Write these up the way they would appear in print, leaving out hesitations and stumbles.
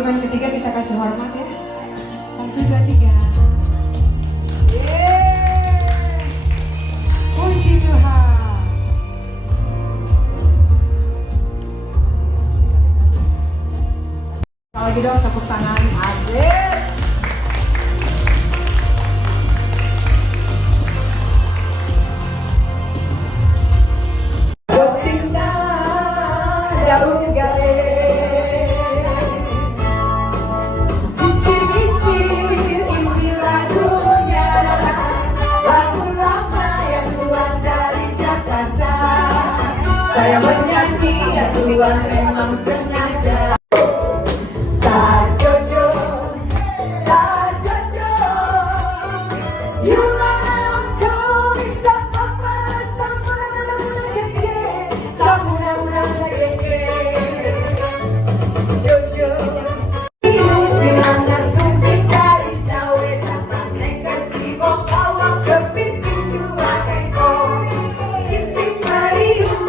hitungan ketiga kita kasih hormat ya. 1, 2, 3. Puji Tuhan. Kalau lagi dong tepuk tangan. Asik. Saya menyanyi ya Tuhan memang sengaja. Sajojo, sajojo, yulanku bisa apa samuna gege, jojo. Bilang sungking dari Jawa, tanpa nekat dibawa ke pintu dua ekor. Cip-cip meriung.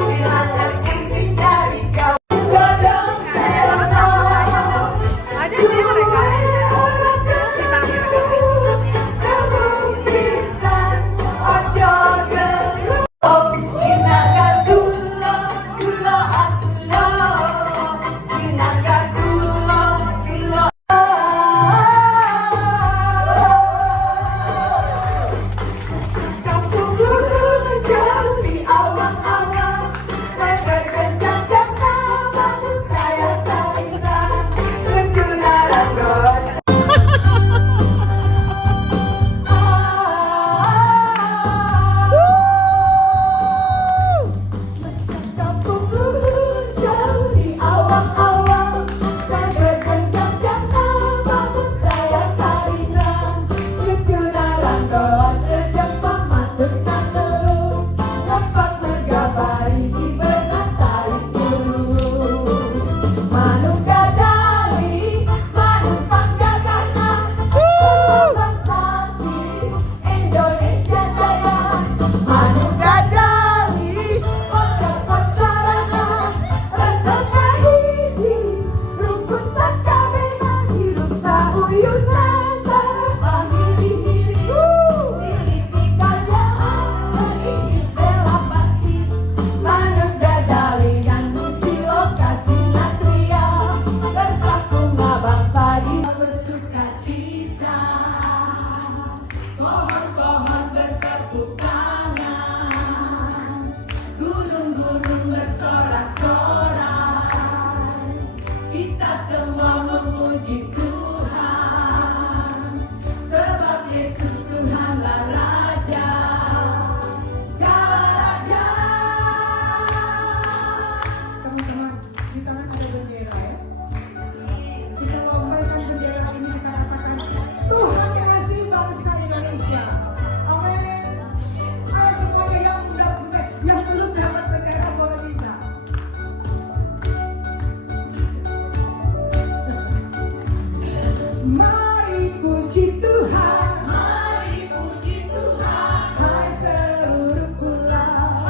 Mari puji Tuhan, mari puji Tuhan, hai seluruh pulau,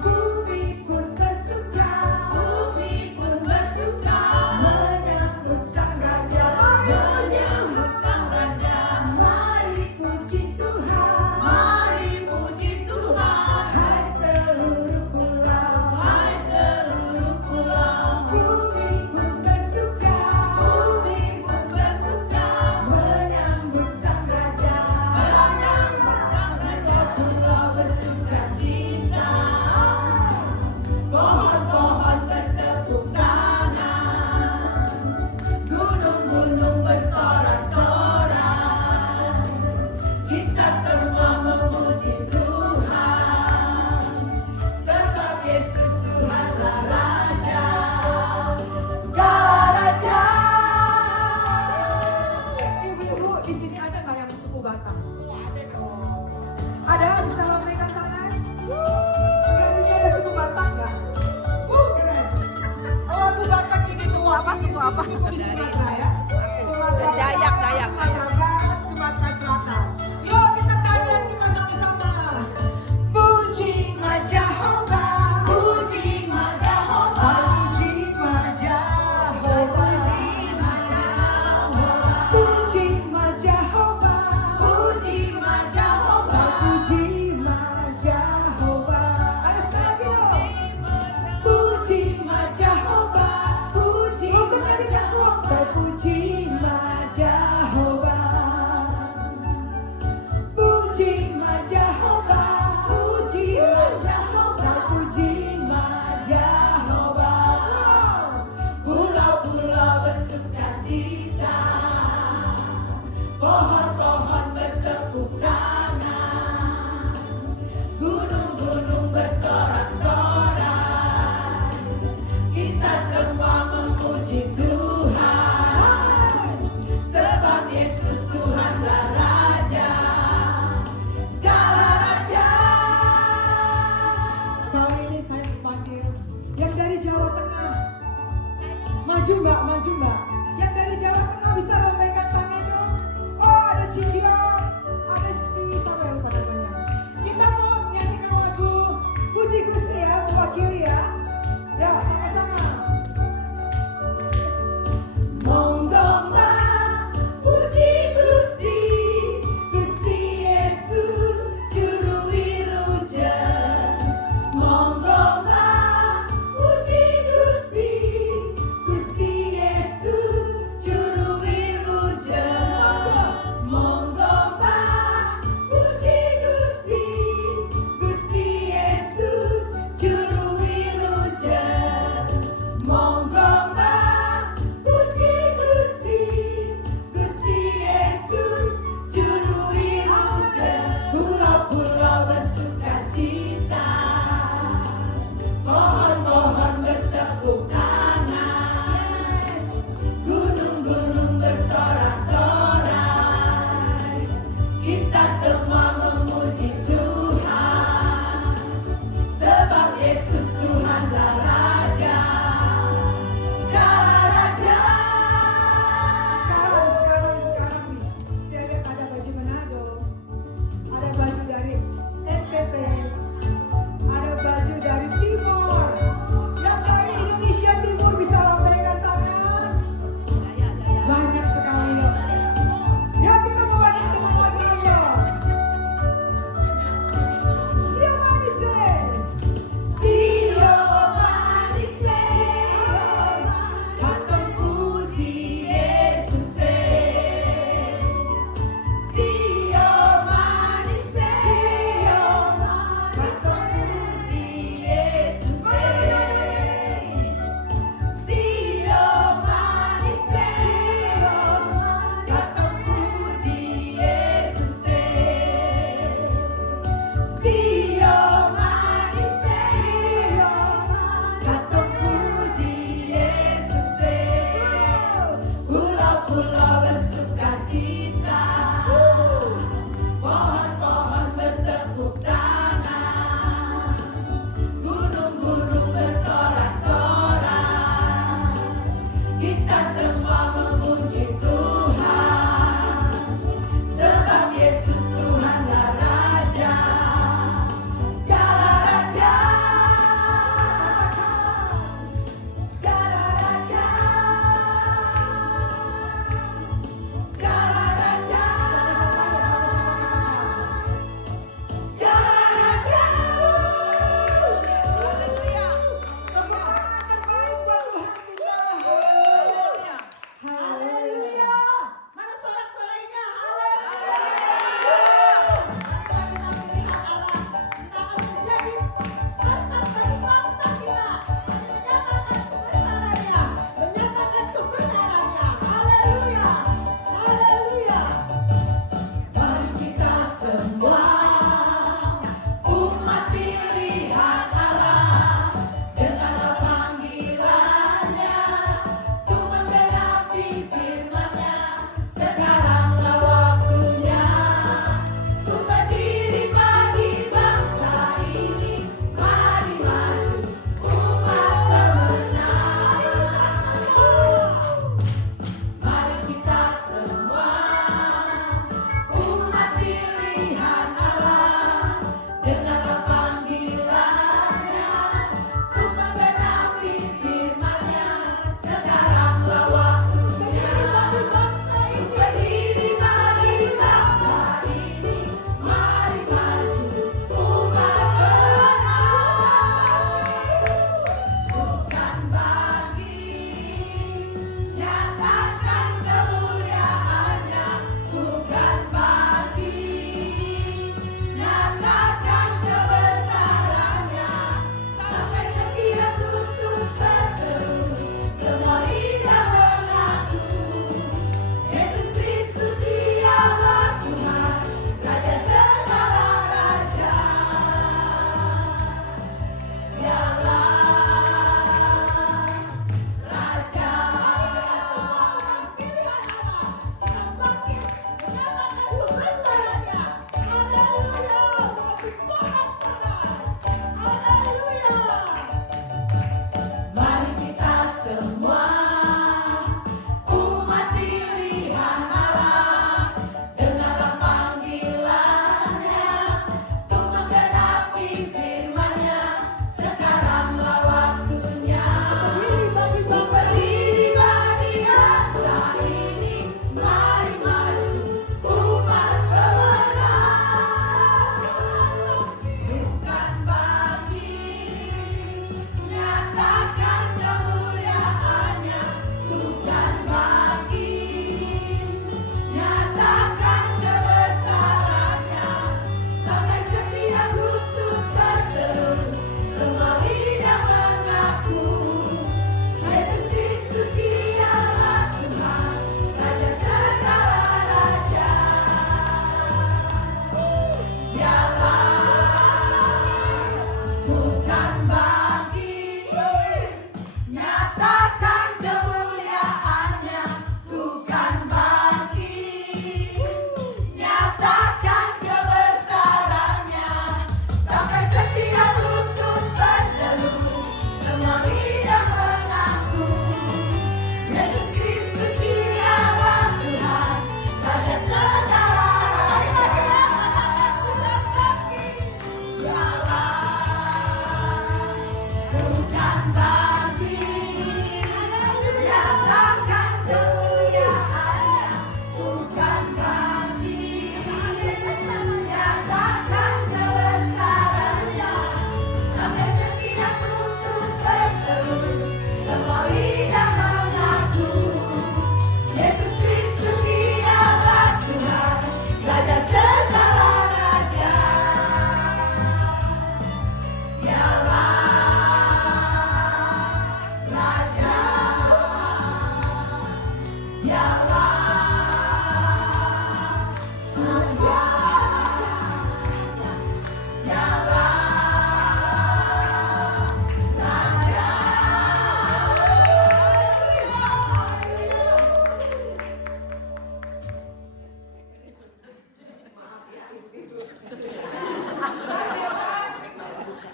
bumi pun bersuka, menyambut Sang Raja, mari puji Tuhan, hai seluruh pulau, bumi pun bersuka. Ada bisa lambaikan tangan? Sebelah sini ada suku Batak nggak? Keren. Lagu Batak ini semua apa? Suku di Sumatera ya. Sumatera Dayak. Sumatera Barat, Sumatera Selatan. Yuk kita tarian kita sama-sama. Puji Majahova, puji Majahova, puji Majahova. maju mbak. Yang dari Jawa Tengah bisa lambaikan tangan dong. Oh ada Cikiong, ada si siapa yang lupa namanya. Kita mau nyanyikan lagu Puji Gusti ya, mewakili ya. Ya sama-sama. Monggo mbak, puji Gusti, Gusti Yesus, Juru Wilujeng. Monggo mbak, puji Gusti, Gusti Yesus, Juru Wilujeng. Monggo mbak, puji Gusti, Gusti Yesus, Juru Wilujeng. Monggo mbak, puji Gusti, Gusti Yesus, Juru Wilujeng. Pulau-pulau bersukacita, pohon-pohon bertepuk tangan, gunung-gunung bersorak-sorai. Kita semua memuji Tuhan, sebab Yesus Tuhanlah Raja, segala Raja. Sekarang nih, saya lihat ada baju Manado, ada baju dari NTT, ada baju dari Timur. Yang dari Indonesia Timur bisa lambaikan tangan. Banyak sekali loh. Ya kita mau banyak dengan lagu Allah. Siapa bisa? Sio manise, katong puji Yesus. Sio manise, katong puji Yesus. Sio manise, katong puji Yesus. Sio manise, katong puji Yesus. Pulau-pulau bersukacita, pohon-pohon bertepuk tangan, gunung-gunung bersorak-sorai. Kita semua memuji Tuhan, sebab Yesus Tuhanlah Raja, segala Raja, segala Raja, segala Raja, segala Raja. Tepuk tangan terbaik buat Tuhan kita.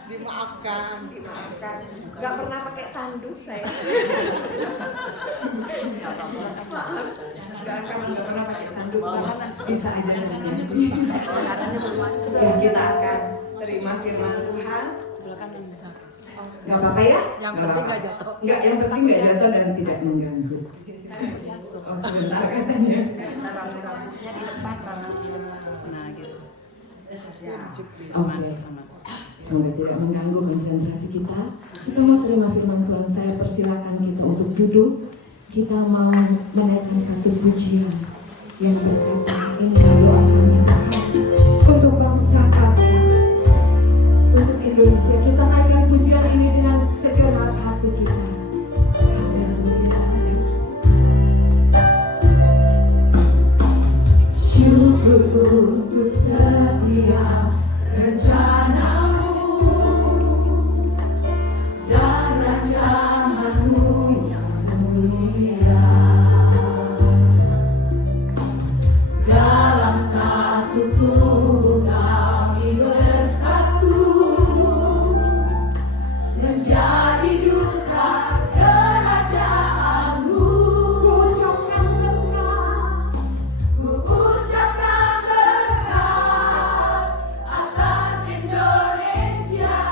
Dimaafkan. Gak pernah pakai tanduk saya. Maaf. Gak pernah pakai tanduk. Bisa aja nanti. Ya, kita akan terima firman Tuhan. Gak apa-apa ya? Yang penting nggak jatuh. Nggak, yang penting nggak jatuh dan tidak mengganggu. Oh, sebentar katanya. Rambutnya di depan, rambutnya. Nah, gitu. Oke. Semoga tidak mengganggu konsentrasi kita. Kita mau terima firman Tuhan. Saya persilakan kita untuk duduk. Kita mau menaikkan satu pujian yang berkata, inilah doa kami Tuhan untuk bangsa kami, untuk Indonesia. Kita naikkan pujian ini dengan segenap hati kita. Haleluya. Syukur untuk setiap rencanamu dan rancanganmu yang mulia. Dalam satu tubuh kami bersatu menjadi duta kerajaanmu. Ku ucapkan berkat atas Indonesia,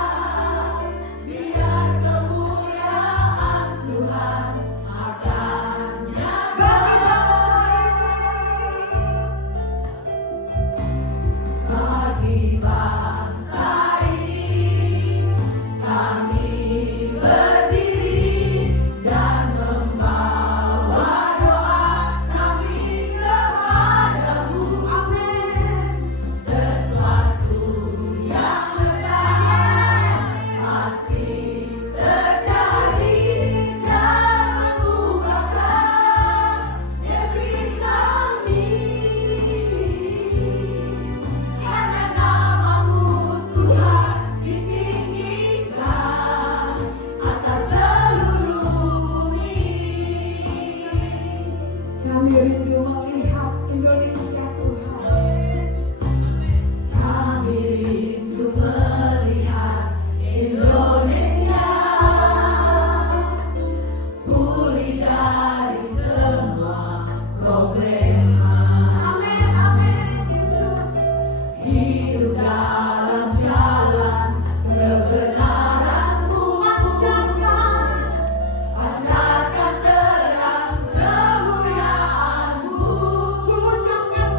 biar kemuliaan Tuhan akan nyata. Bagi bangsa ini kami berdiri dan membawa doa kami kepadamu. Amin. Sesuatu yang besar pasti terjadi dan mengubahkan negeri kami. Hanya namamu Tuhan ditinggikan atas seluruh bumi. Kami rindu melihat Indonesia Tuhan. Kami rindu melihat Indonesia pulih dari semua problema. Amin, amin, Yesus. Hidup dalam jalan kebenaran-Mu. Pancarkan terang kemuliaan-Mu. Ku ucapkan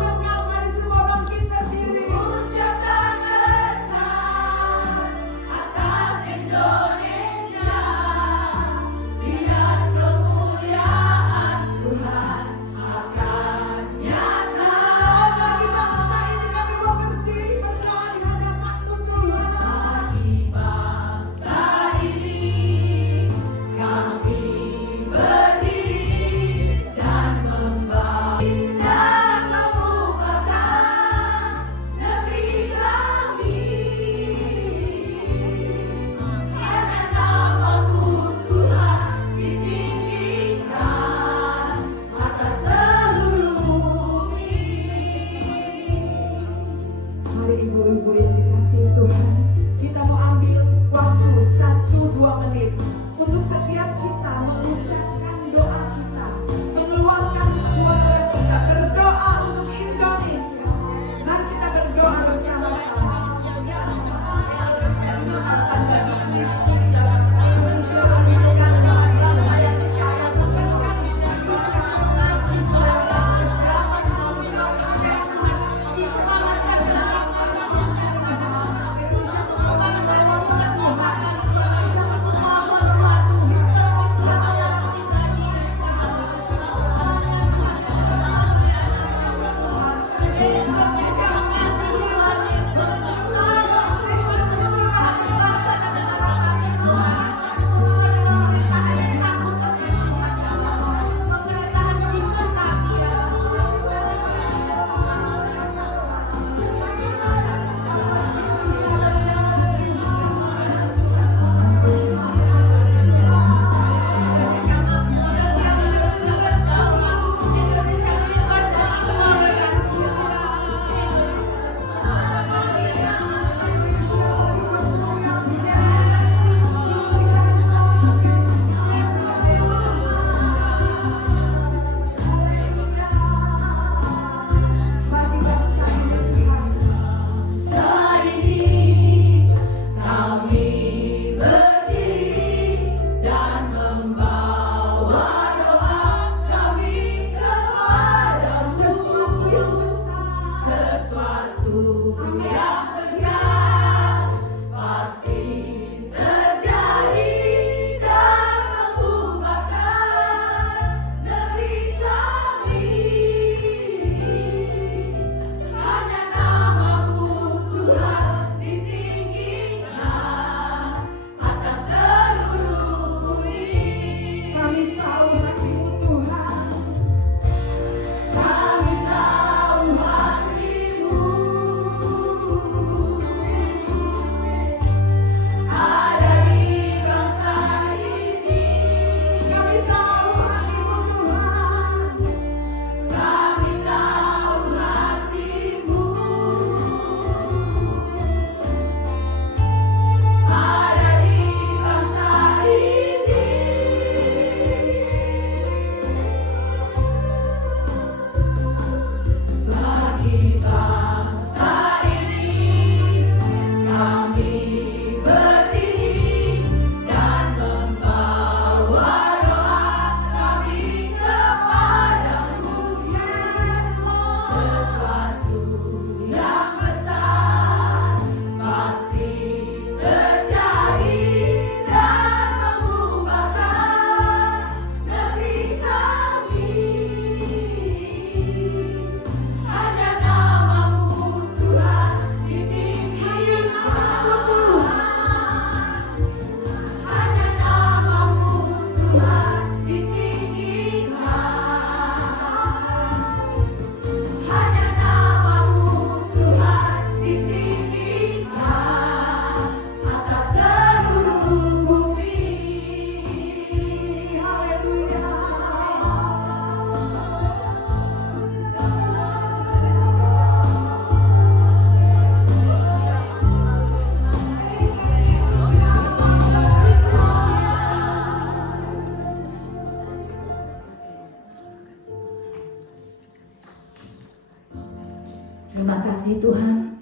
Terima kasih Tuhan.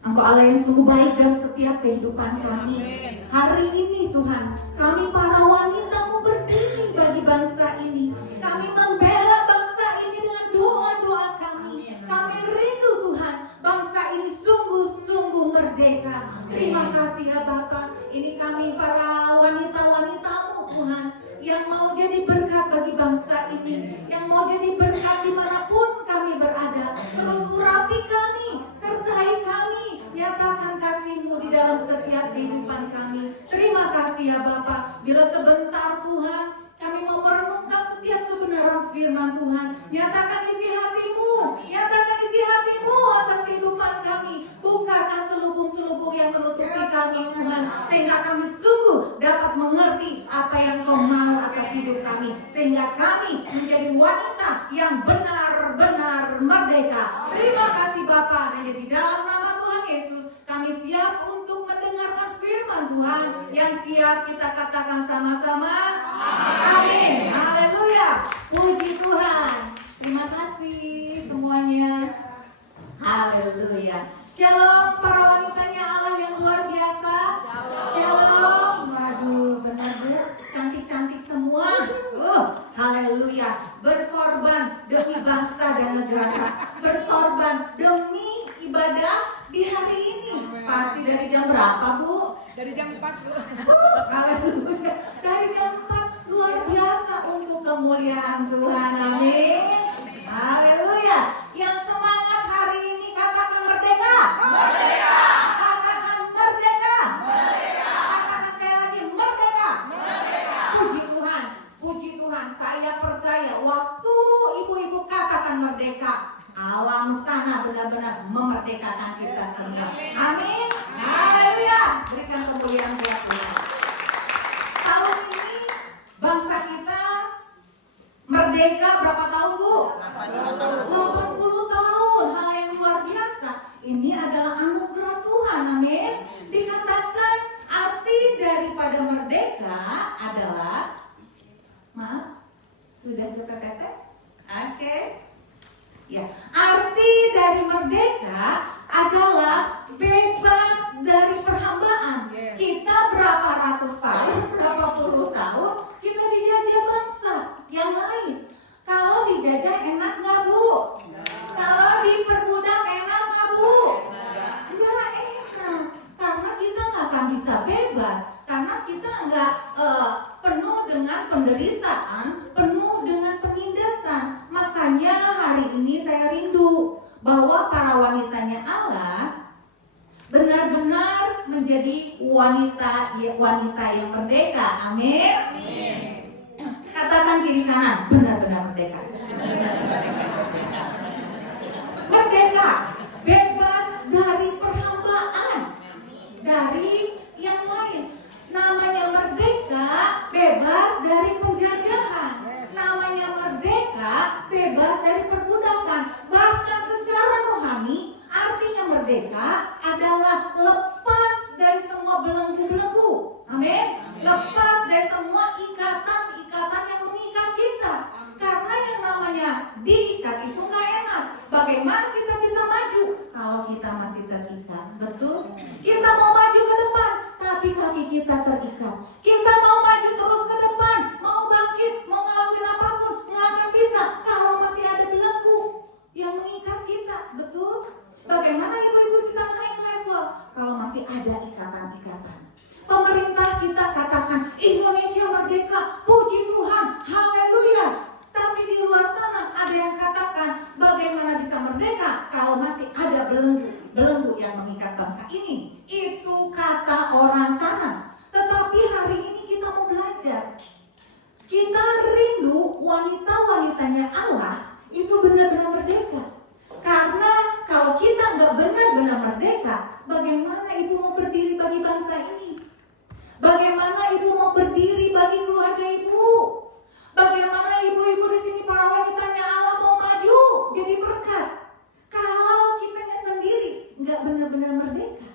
Engkau Allah yang sungguh baik dalam setiap kehidupan kami. Hari ini Tuhan, kami para wanita mau berdiri bagi bangsa ini. Kami membela bangsa ini dengan doa-doa kami. Kami rindu Tuhan, bangsa ini sungguh-sungguh merdeka. Terima kasih ya Bapak. Ini kami para wanita-wanita-Mu Tuhan, yang mau jadi berkat bagi bangsa ini, yang mau jadi berkat dimanapun kami berada. Terus urapi kami, sertai kami, nyatakan kasih-Mu di dalam setiap kehidupan kami. Terima kasih ya Bapak. Bila sebentar Tuhan, kami mau merenungkan setiap kebenaran firman Tuhan. Nyatakan isi hati-Mu, nyatakan isi hati-Mu atas kehidupan kami. Bukakan selubung-selubung yang menutupi kami Tuhan, sehingga kami sungguh dapat mengerti apa yang Kau mau atas hidup kami, sehingga kami menjadi wanita yang benar-benar merdeka. Terima kasih Bapa. Hanya di dalam nama Tuhan Yesus kami siap untuk mendengarkan firman Tuhan. Yang siap kita katakan sama-sama amin. Haleluya. Puji Tuhan. Terima kasih semuanya. Haleluya. Shalom para wanitanya Allah yang luar biasa. Shalom. Waduh, benar Bu, cantik-cantik semua. Haleluya. Berkorban demi bangsa dan negara. Berkorban demi ibadah di hari ini. Pasti dari jam berapa Bu? Dari jam 4 Bu. Haleluya. Dari jam 4 luar biasa untuk kemuliaan Tuhan. Amin. Haleluya. Yang semangat hari ini katakan merdeka. Merdeka. Katakan merdeka. Merdeka. Katakan sekali lagi merdeka. Merdeka. Puji Tuhan. Puji Tuhan. Saya percaya waktu ibu-ibu katakan merdeka, alam sana benar-benar memerdekakan kita semua. Amin. Haleluya. Berikan kemuliaan buat Tuhan. Tahun ini bangsa kita merdeka berapa tahun Bu? 80 tahun. Hal yang luar biasa. Ini adalah anugerah Tuhan. Amin. Dikatakan arti daripada merdeka adalah, maaf, sudah ke PPT? Oke. Ya, arti dari merdeka adalah bebas dari perhambaan. Kita berapa ratus tahun, berapa puluh tahun kita dijajah bangsa yang lain. Kalau dijajah enak nggak Bu? Kalau diperbudak enak nggak Bu? Nggak enak, karena kita nggak akan bisa bebas, karena kita nggak penuh dengan penderitaan, penuh dengan penindasan. Makanya hari ini saya rindu bahwa para wanitanya Allah benar-benar menjadi wanita yang merdeka. Amin. Katakan kiri kanan, benar-benar merdeka. Merdeka, bebas dari perhambaan, dari yang lain. Namanya merdeka, bebas dari penjajahan. Namanya merdeka, bebas dari perbudakan. Bahkan secara rohani, artinya merdeka adalah lepas dari semua belenggu-belenggu. Amin. Lepas dari semua ikatan-ikatan yang mengikat kita. Karena yang namanya diikat itu nggak enak. Bagaimana kita bisa maju kalau kita masih terikat? Betul? Kita mau maju ke depan, tapi kaki kita terikat. Kita mau maju terus ke depan, mau bangkit, mau ngelakuin apapun, nggak akan bisa kalau masih ada belenggu yang mengikat kita. Betul? Bagaimana ibu-ibu bisa naik level kalau masih ada ikatan-ikatan? Pemerintah kita katakan Indonesia merdeka, puji Tuhan, haleluya. Tapi di luar sana ada yang katakan bagaimana bisa merdeka kalau masih ada belenggu yang mengikat bangsa ini. Itu kata orang sana. Tetapi hari ini kita mau belajar. Kita rindu wanita-wanitanya Allah itu benar-benar merdeka. Karena kalau kita nggak benar-benar merdeka, bagaimana ibu mau berdiri bagi bangsa ini? Bagaimana ibu mau berdiri bagi keluarga ibu? Bagaimana ibu-ibu di sini para wanitanya Allah mau maju jadi berkat? Kalau kitanya sendiri nggak benar-benar merdeka,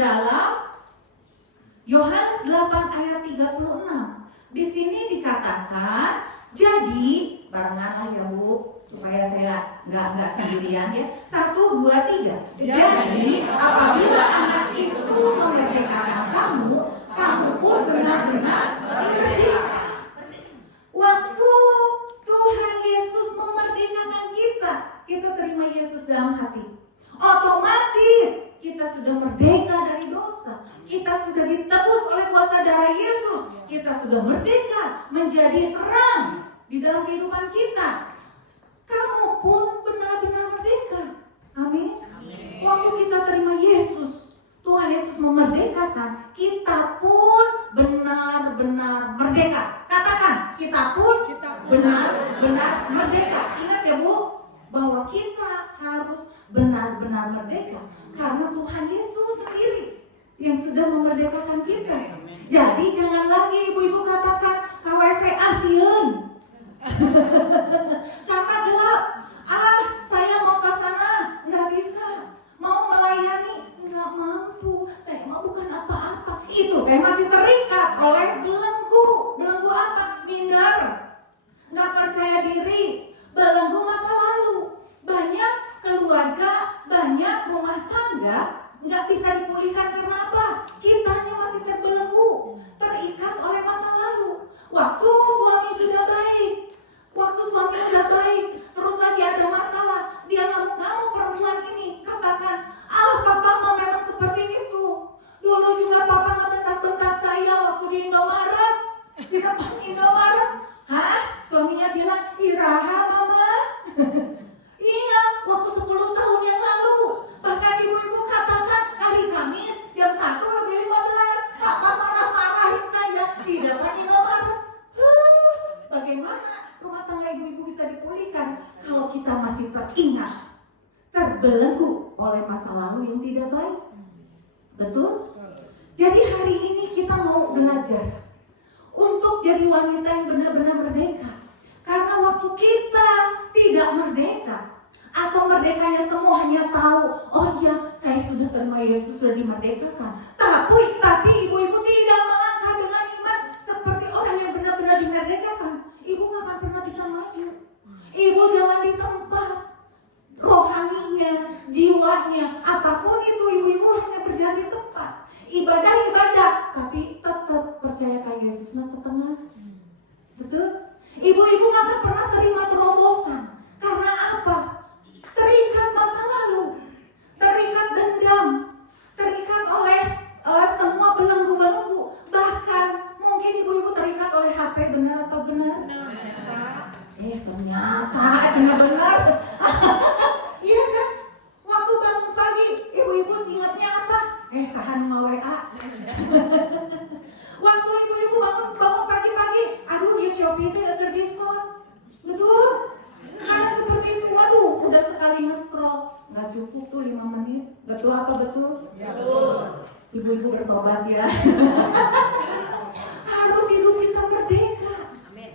dalam Yohanes 8 ayat 36. Di sini dikatakan, jadi barenganlah ya Bu, supaya saya nggak sendirian ya. 1, 2, 3. Jadi apabila anak itu memerdekakan kamu, kamu pun benar-benar merdeka. Waktu Tuhan Yesus memerdekakan kita, kita terima Yesus dalam hati. Otomatis kita sudah merdeka dari dosa. Kita sudah ditebus oleh kuasa darah Yesus. Kita sudah merdeka menjadi terang di dalam kehidupan kita. Kamu pun benar-benar merdeka. Amin. Waktu kita terima Yesus, Tuhan Yesus memerdekakan, kita pun benar-benar merdeka. Katakan, kita pun benar-benar merdeka. Ingat ya Bu, bahwa kita harus benar-benar merdeka karena Tuhan Yesus sendiri yang sudah memerdekakan kita. Jadi jangan lagi ibu-ibu katakan KWC Asien karena gelap. Saya mau ke sana nggak bisa, mau melayani nggak mampu, saya mau bukan apa-apa. Itu masih terikat oleh belenggu. Belenggu apa? Minder, nggak percaya diri, belenggu masa lalu. Banyak keluarga, banyak rumah tangga nggak bisa dipulihkan karena apa? Kitanya masih terbelenggu, terikat oleh masa lalu. Waktu suami sudah baik, terus lagi ada masalah, dia ngamuk-ngamuk perempuan ini, katakan, papa mau memang seperti itu. Dulu juga papa ngebentak-bentak saya waktu di Indomaret, di depan Indomaret. Suaminya bilang, iraha mama. Iya, waktu 10 tahun yang lalu. Bahkan ibu-ibu katakan hari Kamis jam 1:15 papa marah-marahin saya di depan Indomaret. Bagaimana rumah tangga ibu-ibu bisa dipulihkan kalau kita masih teringat, terbelenggu oleh masa lalu yang tidak baik? Betul? Jadi hari ini kita mau belajar untuk jadi wanita yang benar-benar merdeka. Karena waktu kita tidak merdeka, atau merdekanya semua hanya tahu, oh iya saya sudah terima Yesus, sudah dimerdekakan. Tapi ibu-ibu tidak melangkah dengan iman seperti orang yang benar-benar dimerdekakan. Ibu gak akan pernah bisa maju. Ibu jangan di tempat, rohaninya, jiwanya, apapun itu ibu-ibu hanya berjalan di tempat. Ibadah, tapi tetap percaya ke Yesus setengah. Betul? Ibu-ibu gak akan pernah terima terobosan. Karena apa? Terikat masa lalu, terikat dendam, terikat oleh semua belenggu-belenggu. Bahkan mungkin ibu-ibu terikat oleh HP. Benar atau benar? Ternyata benar. Iya kan? Waktu bangun pagi, ibu-ibu ingatnya apa? Sahan nge-WA. Waktu ibu-ibu bangun pagi-pagi, aduh ya Shopee itu gak diskon. Betul? Karena seperti itu, waduh, udah sekali nge-scroll, gak cukup tuh 5 menit. Betul apa betul? Betul. Ibu-ibu bertobat ya. Harus hidup kita merdeka. Amin.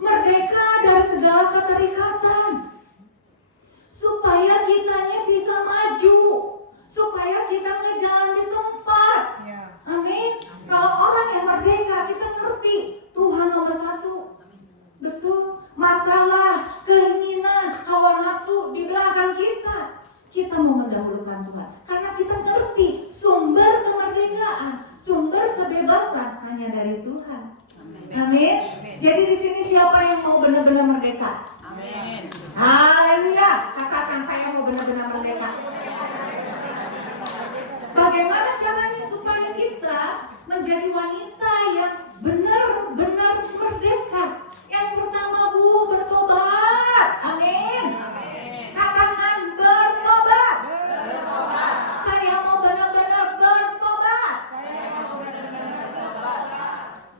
Merdeka dari segala keterikatan. Supaya kitanya bisa maju. Supaya kita ngejalan di tempat. Amin. Kalau orang yang merdeka, kita ngerti Tuhan nomor 1. Betul. Masalah, keinginan, hawa nafsu di belakang kita mau mendahulukan Tuhan karena kita ngerti sumber kemerdekaan, sumber kebebasan hanya dari Tuhan. Amin. Jadi di sini siapa yang mau benar-benar merdeka? Amin. Haleluya. Katakan, saya mau benar-benar merdeka. Bagaimana caranya supaya kita menjadi wanita yang benar-benar merdeka? Yang pertama, Bu, bertobat. Amin. Katakan bertobat. Saya mau benar-benar bertobat.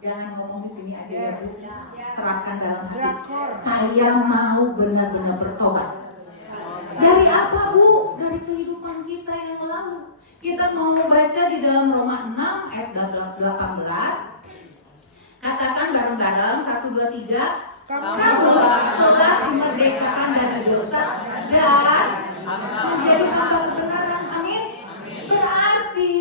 Jangan ngomong di sini aja ya, Bu. Terapkan dalam hati. Saya mau benar-benar bertobat. Dari apa, Bu? Dari kehidupan kita yang lalu. Kita mau baca di dalam Roma 6 ayat 18. Katakan bareng-bareng, 1, 2, 3. Kamu telah dimerdekakan dari dosa dan menjadi hamba kebenaran. Amin. Berarti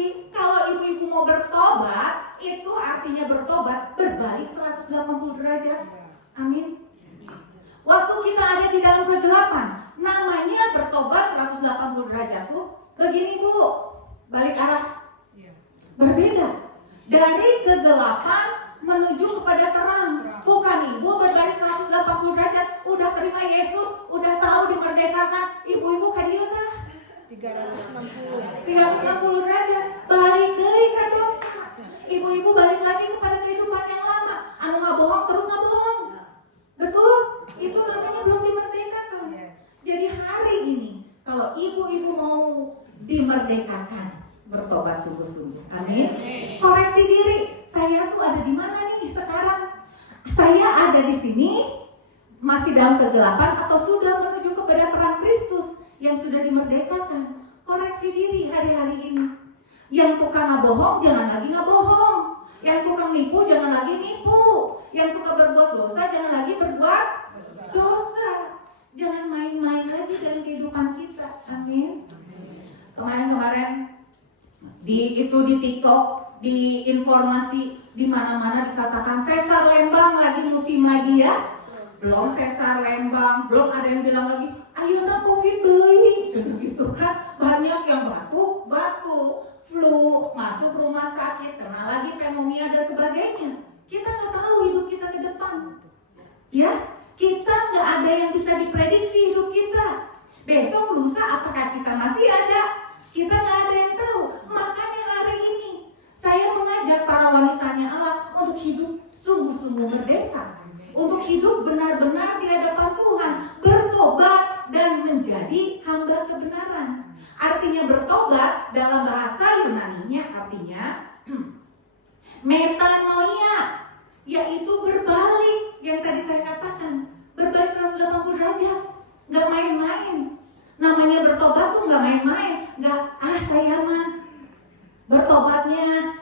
mau bertobat, itu artinya bertobat berbalik 180 derajat. Amin. Waktu kita ada di dalam kegelapan, namanya bertobat 180 derajat tuh. Begini Bu, balik arah. Berbeda. Dari kegelapan menuju kepada terang. Bukan Ibu berbalik 180 derajat, udah terima Yesus, udah tahu dimerdekakan. Ibu-ibu kadieu 360 derajat, balik deui ka dosa. Ibu-ibu balik lagi kepada kehidupan yang lama. Anu ngabohong terus ngabohong. Betul? Itu namanya belum dimerdekakan. Jadi hari ini kalau ibu-ibu mau dimerdekakan, bertobat sungguh-sungguh. Amin. Koreksi diri. Saya tuh ada di mana nih sekarang? Saya ada di sini masih dalam kegelapan atau sudah menuju kepada terang Kristus yang sudah dimerdekakan? Koreksi diri hari-hari ini. Yang tukang ngabohong jangan lagi ngabohong. Yang tukang nipu jangan lagi nipu. Yang suka berbuat dosa jangan lagi berbuat dosa. Jangan main-main lagi dalam kehidupan kita. Amin. Kemarin di TikTok, di informasi di mana-mana dikatakan sesar Lembang lagi musim lagi ya. Belum sesar Lembang, belum ada yang bilang lagi ayeuna Covid deui. Gitu kan. Banyak yang batuk, flu, masuk rumah sakit, kena lagi pneumonia dan sebagainya. Kita nggak tahu hidup kita ke depan. Ya, kita nggak ada yang bisa diprediksi hidup kita. Besok lusa apakah kita masih ada? Kita nggak ada yang tahu. Makanya hari ini saya mengajak para wanitanya Allah untuk hidup sungguh-sungguh merdeka, untuk hidup benar-benar di hadapan Tuhan, bertobat dan menjadi hamba kebenaran. Artinya bertobat dalam bahasa Yunani-nya artinya metanoia, yaitu berbalik yang tadi saya katakan, berbalik 180 derajat, nggak main-main. Namanya bertobat tuh nggak main-main, nggak saya mah bertobatnya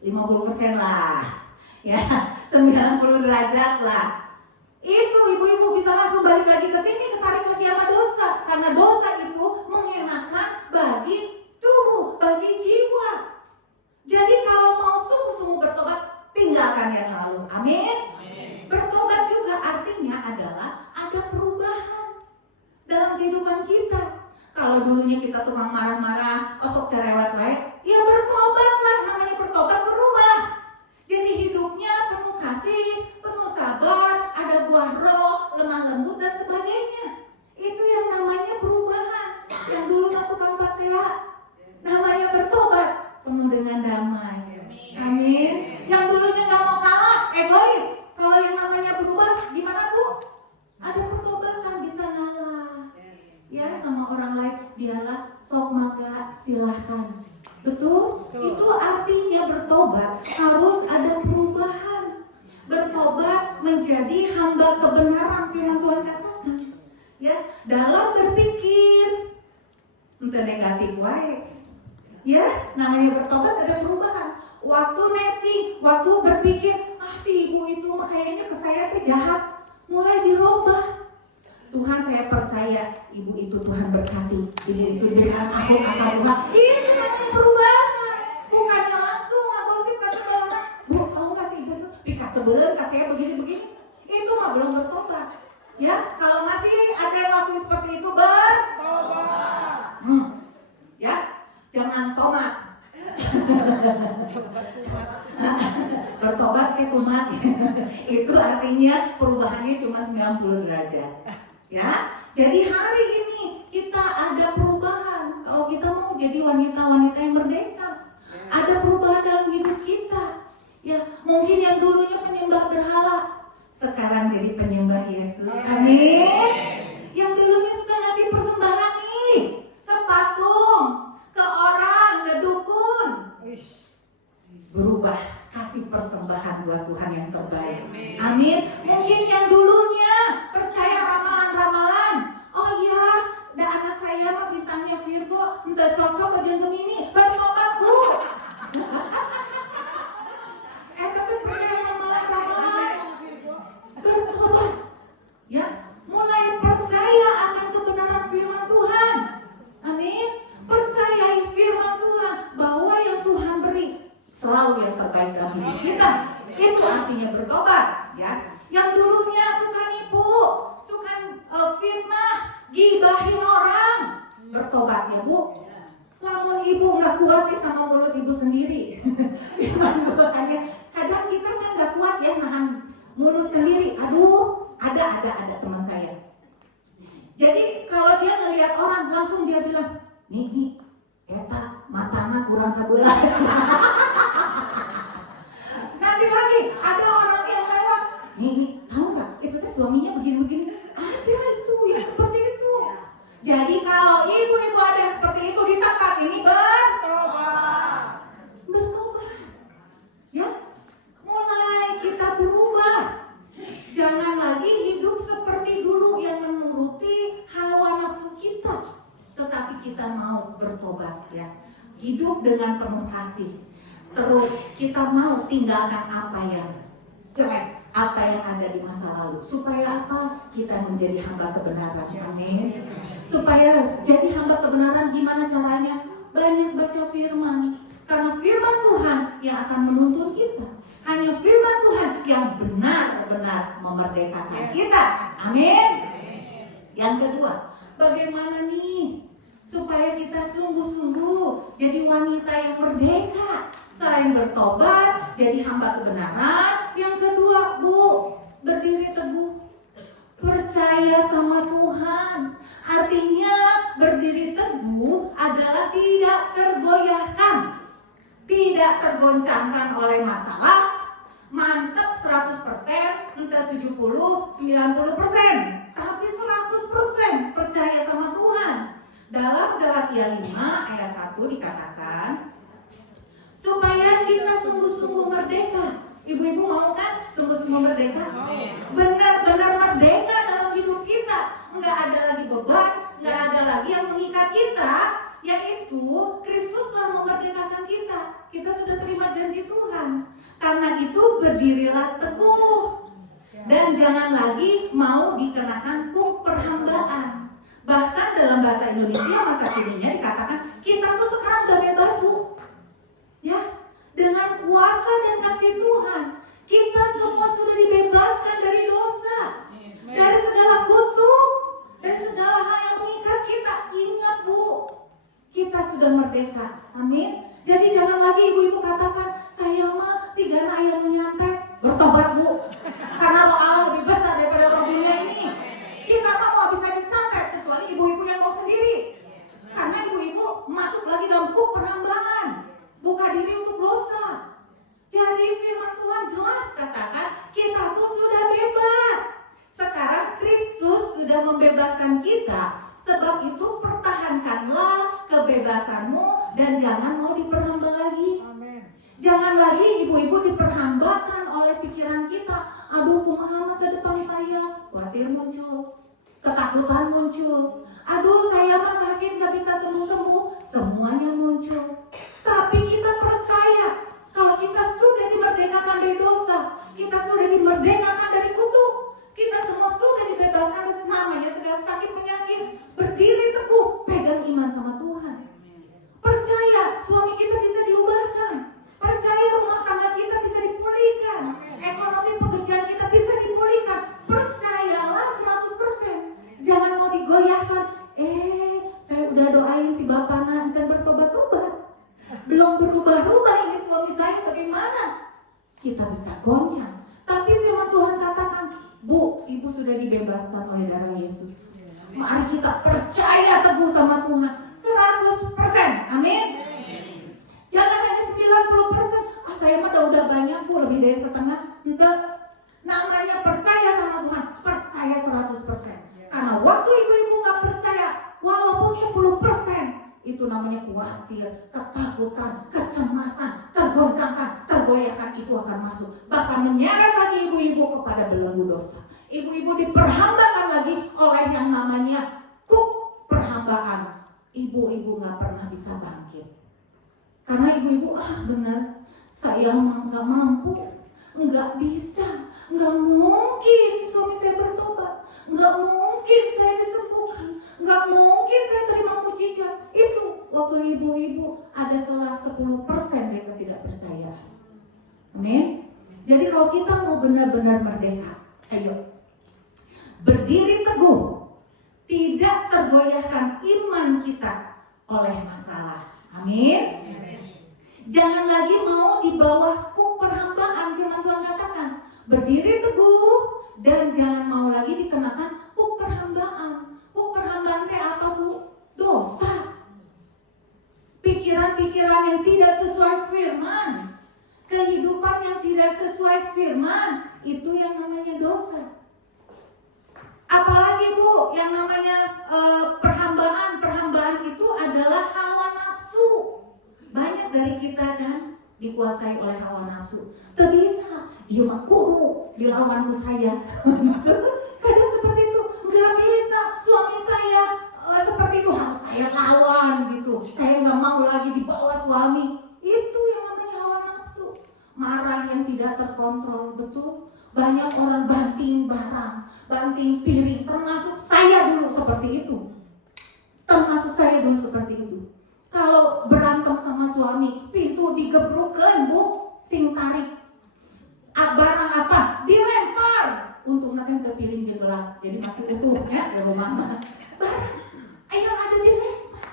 50% lah, ya 90 derajat lah. Itu ibu-ibu bisa langsung balik lagi ke sini, ketarik lagi sama dosa, karena dosa itu mengenakan bagi tubuh, bagi jiwa. Jadi kalau mau sungguh-sungguh bertobat, tinggalkan yang lalu. Amin. Bertobat juga artinya adalah ada perubahan dalam kehidupan kita. Kalau dulunya kita tukang marah-marah, osok cerewet baik, ya bertobatlah, namanya bertobat berubah. Jadi hidupnya penuh kasih, penuh sabar, ada buah roh, lemah lembut dan sebagainya. Itu yang namanya perubahan. Yang dulu tukang pasea, namanya bertobat, penuh dengan damai. Amin. Yang dulunya nggak mau kalah, egois. Kalau yang namanya berubah, gimana Bu? Ada pertobatan, bisa ngalah. Ya sama orang lain, biarlah sok maga silahkan. Betul? Itu artinya bertobat harus ada perubahan. Bertobat menjadi hamba kebenaran, firman Tuhan katakan. Ya, dalam berpikir entah negatif wae. Ya, namanya bertobat ada perubahan. Waktu netting, waktu berpikir, si ibu itu kayaknya ke saya tuh jahat, mulai dirubah. Tuhan, saya percaya ibu itu Tuhan berkati. Ini itu dengan aku akan berubah. Itu namanya perubahan. Bukannya langsung ngagosip ke sebelah. Bu, kamu kasih ibu itu, pikas sebelum kasih saya begini-begini. Itu mah belum bertobat. Ya, kalau masih ada yang lakuin seperti itu, bertobat. Ya, jangan tomat. Bertobat ke tomat. Itu artinya perubahannya cuma 90 derajat. Ya, jadi hari ini kita ada perubahan. Kalau kita mau jadi wanita-wanita yang merdeka, ada perubahan dalam hidup kita. Ya, mungkin yang dulunya penyembah berhala, sekarang jadi penyembah Yesus. Amin. Yang dulunya suka ngasih persembahan nih ke patung, ke orang, ke dukun, berubah, kasih persembahan buat Tuhan yang terbaik. Amin. Mungkin yang dulunya percaya ramalan-ramalan, oh iya, ada anak saya mah bintangnya Virgo, entah cocok ke Gemini, bertobat Bu. Tapi percaya ramalan-ramalan, bertobat. Ya, kuat ya Bu. Lamun ibu nggak kuat ya sama mulut ibu sendiri. Makanya kadang kita kan nggak kuat ya nahan mulut sendiri. Aduh, ada teman saya. Jadi kalau dia ngelihat orang langsung dia bilang, nih, eta matana kurang sabelah. Nanti lagi ada orang yang lewat, nih, tahu nggak? Itu tuh suaminya begini-begini. Ada itu yang seperti itu. Jadi kalau ibu-ibu ada yang seperti itu ditangkap, ini bertobat. Ya, mulai kita berubah. Jangan lagi hidup seperti dulu yang menuruti hawa nafsu kita, tetapi kita mau bertobat ya. Hidup dengan penuh kasih. Terus kita mau tinggalkan apa yang jelek, apa yang ada di masa lalu. Supaya apa? Kita menjadi hamba kebenaran. Amin. Supaya jadi hamba kebenaran gimana caranya? Banyak baca firman. Karena firman Tuhan yang akan menuntun kita. Hanya firman Tuhan yang benar-benar memerdekakan kita. Amin. Yang kedua, bagaimana nih supaya kita sungguh-sungguh jadi wanita yang merdeka? Selain bertobat, jadi hamba kebenaran. Yang kedua, Bu, berdiri teguh. Percaya sama Tuhan. Artinya berdiri teguh adalah tidak tergoyahkan, tidak tergoncangkan oleh masalah. Mantap 100%, entah 70, 90%, tapi 100% percaya sama Tuhan. Dalam Galatia 5 ayat 1 dikatakan, supaya kita sungguh-sungguh merdeka. Ibu-ibu mau kan sungguh-sungguh merdeka? Benar-benar merdeka dalam hidup kita. Enggak ada lagi beban, enggak ada lagi yang mengikat kita. Yaitu Kristus telah memerdekakan kita. Kita sudah terima janji Tuhan. Karena itu berdirilah teguh. Dan jangan lagi mau dikenakan kuk perhambaan. Bahkan dalam bahasa Indonesia masa kininya dikatakan kita tuh sekarang udah bebas, Bu. Ya, dengan kuasa dan kasih Tuhan, kita semua sudah dibebaskan dari dosa, dari segala kutuk, dari segala hal yang mengikat kita. Ingat, Bu, kita sudah merdeka. Amin. Jadi jangan lagi ibu-ibu katakan, saya mah si Gana ayah nyantai. Bertobat, Bu, karena roh Allah lebih besar daripada roh dunia ini. Kita mah mau bisa disantet kecuali ibu-ibu yang mau sendiri. Karena ibu-ibu masuk lagi dalam kuk perhambaan. Buka diri untuk dosa. Jadi firman Tuhan jelas katakan kita tuh sudah bebas. Sekarang Kristus sudah membebaskan kita. Sebab itu pertahankanlah kebebasanmu dan jangan mau diperhamba lagi. Amen. Jangan lagi ibu-ibu diperhambakan oleh pikiran kita. Aduh, kumaha masa depan saya? Khawatir muncul, ketakutan muncul. Aduh, saya mah sakit gak bisa sembuh-sembuh. Semuanya muncul. Tapi kita percaya kalau kita sudah dimerdekakan dari dosa, kita sudah dimerdekakan dari kutuk, kita semua sudah dibebaskan dari namanya segala sakit penyakit. Berdiri teguh, pegang iman sama Tuhan. Percaya suami kita bisa diubahkan. Percaya rumah tangga kita bisa dipulihkan. Ekonomi pekerjaan kita bisa dipulihkan. Percayalah 100%. Jangan mau digoyahkan. Saya udah doain si bapak nanti bertobat-tobat. Belum berubah-ubah ini suami saya bagaimana? Kita bisa goncang. Tapi firman Tuhan katakan, Bu, ibu sudah dibebaskan oleh darah Yesus. Mari kita percaya teguh sama Tuhan 100%. Amin. Jangan hanya 90%. Saya mah udah banyak, Bu, lebih dari setengah. Enggak. Namanya percaya sama Tuhan, percaya 100%. Karena waktu ibu-ibu gak percaya, walaupun 10%, itu namanya khawatir, ketakutan, kecemasan, tergoncangkan, tergoyahkan, itu akan masuk. Bahkan menyeret lagi ibu-ibu kepada belenggu dosa. Ibu-ibu diperhambakan lagi oleh yang namanya kuk perhambaan. Ibu-ibu gak pernah bisa bangkit. Karena ibu-ibu, benar, saya gak mampu, gak bisa, gak mungkin suami saya bertobat, gak mungkin saya disembuhkan, gak mungkin saya terima mujizat. Itu waktu ibu-ibu ada telah 10% dari ketidakpercayaan. Amin. Jadi kalau kita mau benar-benar merdeka, ayo berdiri teguh, tidak tergoyahkan iman kita oleh masalah. Amin. Jangan lagi mau di bawah kuk perhambaan. Firman Tuhan katakan, berdiri teguh dan jangan mau lagi dikenakan kuk perhambaan. Kuk perhambaan teh apa, Bu? Dosa. Pikiran-pikiran yang tidak sesuai firman, kehidupan yang tidak sesuai firman, itu yang namanya dosa. Apalagi, Bu, yang namanya perhambaan. Perhambaan itu adalah hawa nafsu. Banyak dari kita kan dikuasai oleh hawa nafsu. Teu bisa, ieu mah kudu dilawanku saya. Kadang seperti itu, nggak bisa suami saya seperti itu harus saya lawan gitu. Saya nggak mau lagi di bawah suami. Itu yang namanya hawa nafsu. Marah yang tidak terkontrol, betul. Banyak orang banting barang, banting piring, termasuk saya dulu seperti itu. Kalau berantem sama suami, pintu digebrukeun, Bu, sing tarik. Barang apa? Dilempar. Untuk nanti ke piring jeung gelas. Jadi masih utuh ya di rumah mah. Barang yang ada dilempar.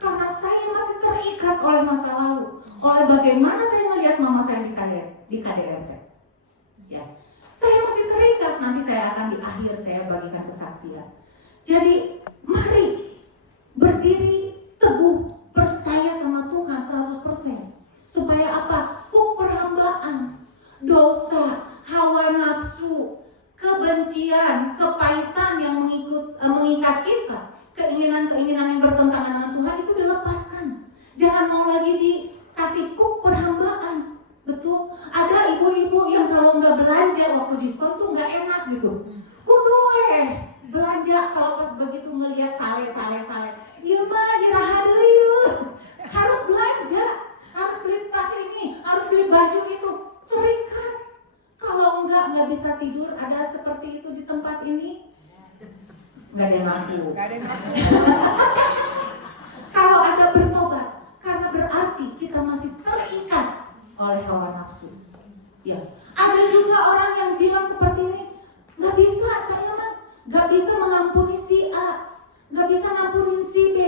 Karena saya masih terikat oleh masa lalu. Oleh bagaimana saya melihat mama saya di KDRT. Ya. Saya masih terikat, nanti saya akan di akhir saya bagikan kesaksian. Jadi mari berdiri teguh, percaya sama Tuhan 100%. Supaya apa? Perhambaan, dosa, hawa nafsu, kebencian, kepahitan yang mengikat kita, keinginan-keinginan yang bertentangan dengan Tuhan itu dilepaskan. Jangan mau lagi dikasih perhambaan. Betul, ada ibu-ibu yang kalau nggak belanja waktu diskon tuh nggak enak gitu. Kudu belanja kalau pas begitu melihat sale. Iya mah iraha deui. Harus belanja, harus beli tas ini, harus beli baju itu. Terikat. Kalau nggak bisa tidur. Ada seperti itu di tempat ini? Nggak ada yang ngaku. Kalau ada bertobat, karena berarti kita masih terikat oleh hawa nafsu. Ya, ada juga orang yang bilang seperti ini, nggak bisa, saya mah nggak bisa mengampuni si A, nggak bisa ngampunin si B.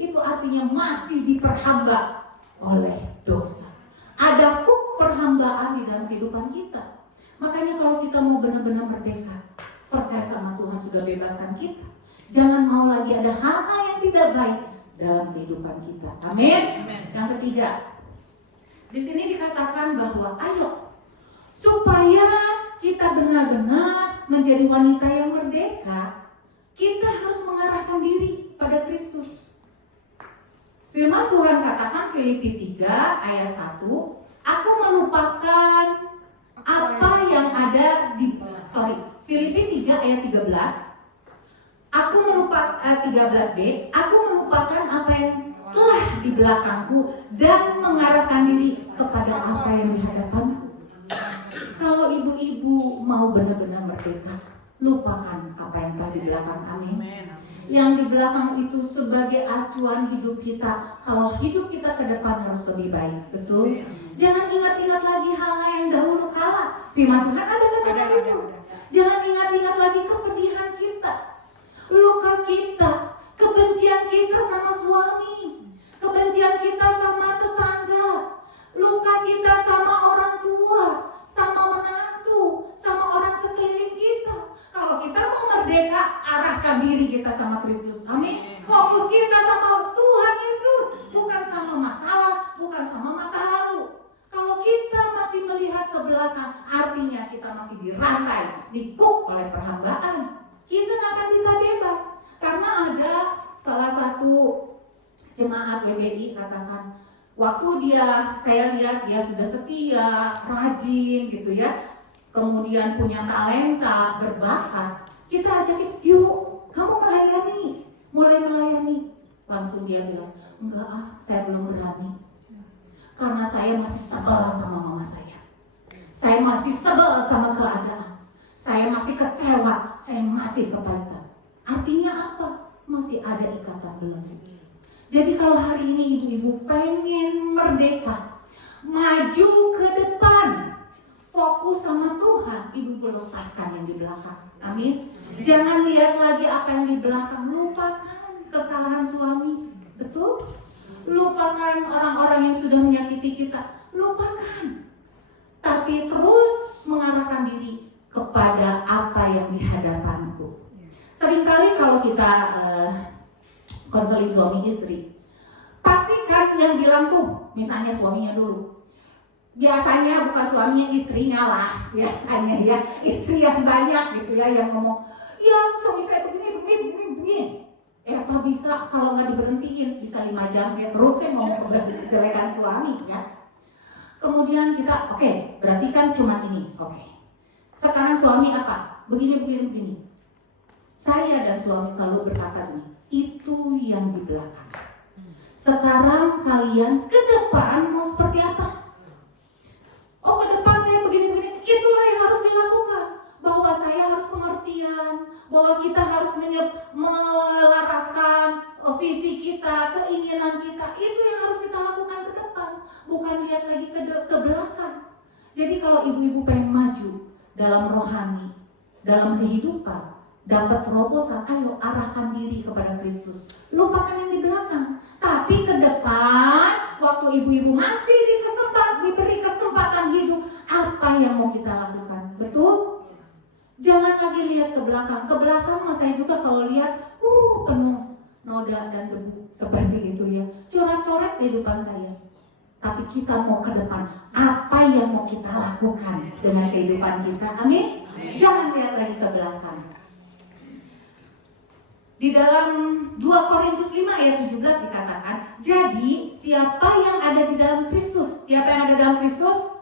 Itu artinya masih diperhamba oleh dosa. Ada perhambaan di dalam kehidupan kita. Makanya kalau kita mau benar-benar merdeka, percaya sama Tuhan sudah bebaskan kita. Jangan mau lagi ada hal-hal yang tidak baik dalam kehidupan kita. Amin. Yang ketiga, di sini dikatakan bahwa ayo supaya kita benar-benar menjadi wanita yang merdeka, kita harus mengarahkan diri pada Kristus. Firman Tuhan katakan Filipi 3 ayat 1, aku melupakan apa yang ada di Filipi 3 ayat 13. Aku melupakan 13b, aku melupakan apa yang telah di belakangku dan mengarahkan diri kepada apa yang di hadapanku. Kalau ibu-ibu mau benar-benar merdeka, lupakan apa yang telah di belakang. Amin. Yang di belakang itu sebagai acuan hidup kita. Kalau hidup kita ke depan harus lebih baik, betul? Jangan ingat-ingat lagi hal-hal yang dahulu kala. Firman Tuhan ada kata itu. Jangan ingat-ingat lagi kepedihan kita, luka kita, kebencian kita sama suami, kebencian kita sama tetangga, luka kita sama orang tua, sama menantu, sama orang sekeliling kita. Kalau kita mau merdeka, arahkan diri kita sama Kristus. Amin. Fokus kita sama Tuhan Yesus, bukan sama masalah, bukan sama masa lalu. Kalau kita masih melihat ke belakang, artinya kita masih dirantai, dikuk oleh perhambaan. Kita nggak akan bisa bebas. Karena ada salah satu jemaat WBI katakan, waktu saya lihat dia sudah setia, rajin gitu ya, kemudian punya talenta, berbakat, kita ajakin, yuk kamu mulai melayani. Langsung dia bilang, enggak saya belum berani, karena saya masih sebel sama mama saya masih sebel sama keadaan, saya masih kecewa, saya masih kepahitan. Artinya apa? Masih ada ikatan belenggu. Jadi kalau hari ini ibu-ibu pengen merdeka, maju ke depan, fokus sama Tuhan, ibu lepaskan yang di belakang. Amin. Jangan lihat lagi apa yang di belakang, lupakan kesalahan suami, Betul? Lupakan orang-orang yang sudah menyakiti kita. Lupakan. Tapi terus mengarahkan diri kepada apa yang di hadapanku. Seringkali kalau kita konseling suami istri, pastikan yang bilang tuh, misalnya suaminya dulu. Biasanya bukan suaminya, istrinya lah. Biasanya ya, istri yang banyak gitu ya, yang ngomong, ya suami saya begini. Apa bisa kalau nggak diberhentiin, bisa 5 jam ya terus ya ngomong kejelekan suami ya. Kemudian kita, oke, berarti kan cuma ini, oke. Sekarang suami apa? Begini. Saya dan suami selalu berkata gini, itu yang di belakang. Sekarang kalian ke depan mau seperti apa? Oh, ke depan saya begini. Itulah yang harus dilakukan. Bahwa saya harus pengertian, bahwa kita harus melaraskan visi kita, keinginan kita. Itu yang harus kita lakukan ke depan, bukan lihat lagi ke belakang. Jadi kalau ibu-ibu pengen maju dalam rohani, dalam kehidupan, dapat terobosan, ayo arahkan diri kepada Kristus. Lupakan yang di belakang. Tapi ke depan, waktu ibu-ibu masih diberi kesempatan hidup, apa yang mau kita lakukan? Betul? Jangan lagi lihat ke belakang. Ke belakang mas saya juga kalau lihat, penuh noda dan debu seperti itu ya. Coret-coret kehidupan saya. Tapi kita mau ke depan. Apa yang mau kita lakukan dengan kehidupan kita? Amin? Jangan lihat lagi ke belakang. Di dalam 2 Korintus 5 ayat 17 dikatakan, jadi siapa yang ada di dalam Kristus? Siapa yang ada dalam Kristus?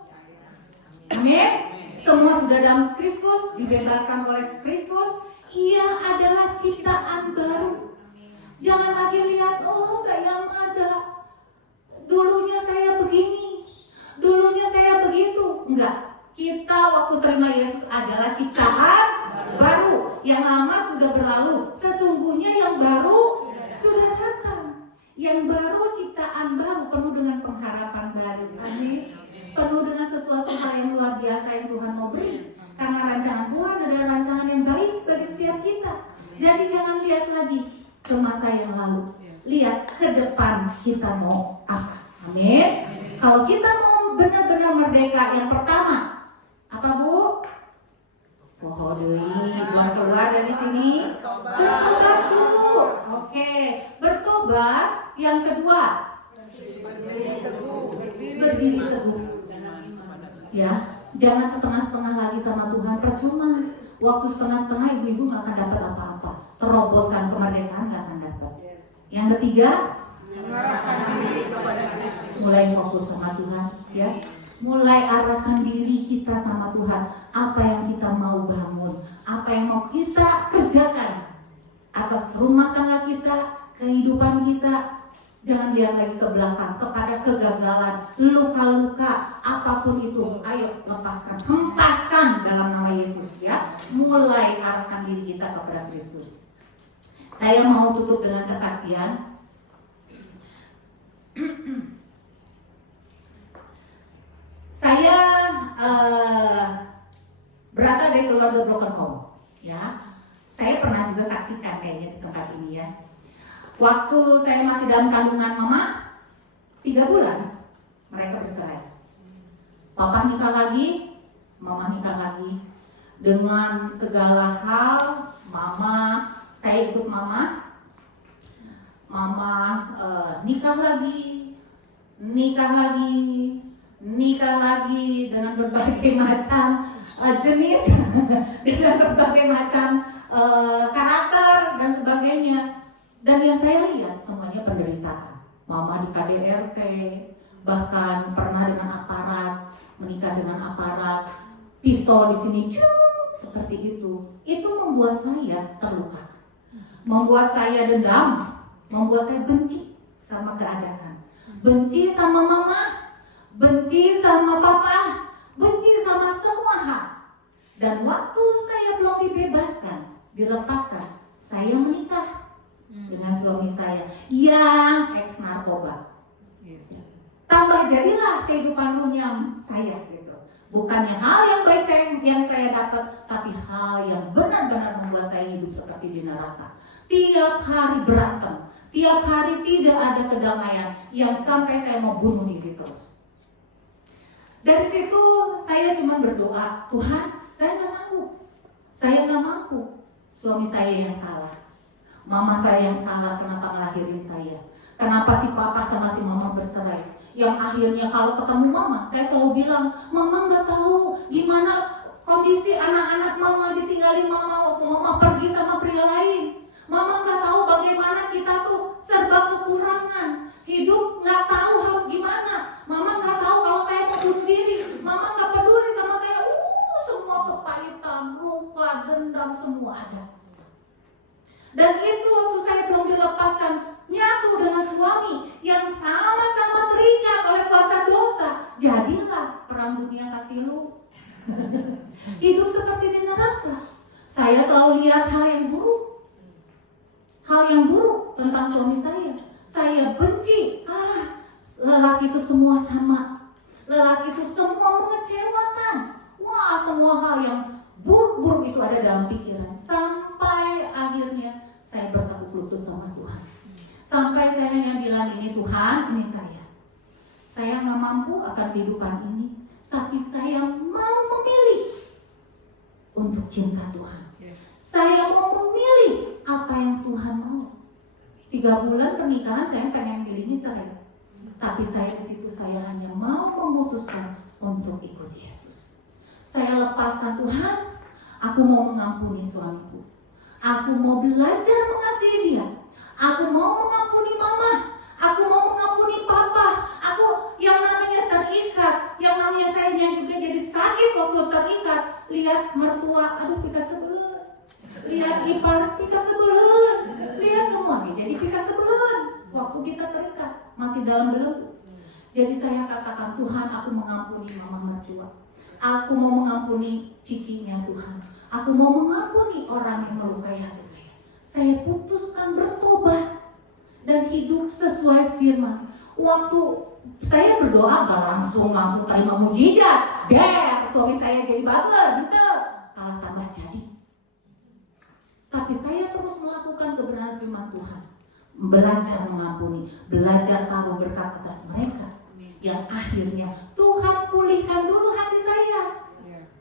Amin. Semua sudah dalam Kristus, dibebaskan oleh Kristus. Ia adalah ciptaan baru. Jangan lagi lihat, oh saya ada, dulunya saya begini, dulunya saya begitu. Enggak, kita waktu terima Yesus adalah ciptaan baru. Yang lama sudah berlalu, sesungguhnya yang baru sudah datang. Yang baru, ciptaan baru, penuh dengan pengharapan baru. Amin. Penuh dengan sesuatu hal yang luar biasa yang Tuhan mau beri. Karena rancangan Tuhan adalah rancangan yang baik bagi setiap kita. Jadi jangan lihat lagi ke masa yang lalu. Lihat ke depan kita mau apa. Amin. Kalau kita mau benar-benar merdeka, yang pertama apa Bu? Keluar dari sini. Bertobat dulu. Oke. Bertobat. Yang kedua, berdiri teguh. Ya, jangan setengah-setengah lagi sama Tuhan, percuma. Waktu setengah-setengah ibu-ibu nggak akan dapat apa-apa. Terobosan kemerdekaan nggak akan dapat. Yang ketiga, mulai fokus sama Tuhan, ya. Mulai arahkan diri kita sama Tuhan. Apa yang kita mau bangun, apa yang mau kita kerjakan atas rumah tangga kita, kehidupan kita. Jangan lihat lagi ke belakang, kepada kegagalan, luka-luka, apapun itu. Ayo lepaskan, hempaskan dalam nama Yesus ya. Mulai arahkan diri kita kepada Kristus. Saya mau tutup dengan kesaksian. Saya berasal dari keluarga broken home ya. Saya pernah juga saksikan kayaknya di tempat ini ya. Waktu saya masih dalam kandungan mama 3 bulan, mereka bercerai. Papa nikah lagi, mama nikah lagi. Dengan segala hal, saya ikut mama nikah lagi dengan berbagai macam jenis, dengan berbagai macam karakter dan sebagainya. Dan yang saya lihat semuanya penderitaan. Mama di KDRT, bahkan pernah dengan aparat, menikah dengan aparat, pistol di sini, seperti itu. Itu membuat saya terluka, membuat saya dendam, membuat saya benci sama keadaan, benci sama mama, benci sama papa, benci sama semua hal. Dan waktu saya belum dilepaskan, saya menikah dengan suami saya yang ex narkoba. Tambah jadilah kehidupan runyam saya gitu. Bukannya hal yang baik yang saya dapat, tapi hal yang benar-benar membuat saya hidup seperti di neraka. Tiap hari berantem, Tiap hari tidak ada kedamaian, yang sampai saya mau bunuh diri terus. Dari situ saya cuma berdoa, Tuhan, saya nggak sanggup, saya nggak mampu. Suami saya yang salah, mama saya yang salah, kenapa ngelahirin saya? Kenapa si papa sama si mama bercerai? Yang akhirnya kalau ketemu mama, saya selalu bilang, mama nggak tahu gimana kondisi anak-anak mama, ditinggalin mama waktu mama pergi sama pria lain. Mama nggak tahu bagaimana kita tuh serba kekurangan, hidup nggak tahu harus gimana. Mama nggak tahu kalau saya mau bunuh diri, mama nggak peduli sama saya. Semua kepahitan, luka, dendam semua ada. Dan itu waktu saya belum dilepaskan, nyatu dengan suami yang sama-sama terikat oleh kuasa dosa. Jadilah perang dunia katilu. Hidup seperti di neraka. Saya selalu lihat hal yang buruk tentang suami saya. Saya benci. Lelaki itu semua sama. Lelaki itu semua mengecewakan. Wah, semua hal yang buruk-buruk itu ada dalam pikiran. Sampai akhirnya saya bertekuk lutut sama Tuhan. Sampai saya hanya bilang ini, Tuhan, ini saya. Saya nggak mampu akan kehidupan ini, tapi saya mau memilih untuk cinta Tuhan. Saya mau memilih apa yang Tuhan mau. 3 bulan pernikahan saya pengen pilihnya cerai, tapi saya di situ saya hanya mau memutuskan untuk ikut Yesus. Saya lepaskan, Tuhan, aku mau mengampuni suamiku. Aku mau belajar mengasihi dia. Aku mau mengampuni mama. Aku mau mengampuni papa. Aku yang namanya terikat, yang namanya saya juga jadi sakit waktu terikat. Lihat mertua, aduh pika sebelah. Lihat ipar, pika sebelah. Lihat semua nih, jadi pika sebelah. Waktu kita terikat, masih dalam belenggu. Jadi saya katakan, Tuhan, aku mengampuni mama mertua. Aku mau mengampuni cicinya Tuhan. Aku mau mengampuni orang yang melukai hati saya. Saya putuskan bertobat dan hidup sesuai firman. Waktu saya berdoa gak langsung terima mujizat. Suami saya jadi bager, gitu. Kalah tambah jadi. Tapi saya terus melakukan kebenaran firman Tuhan. Belajar mengampuni, belajar taruh berkat atas mereka. Yang akhirnya Tuhan pulihkan dulu hati saya,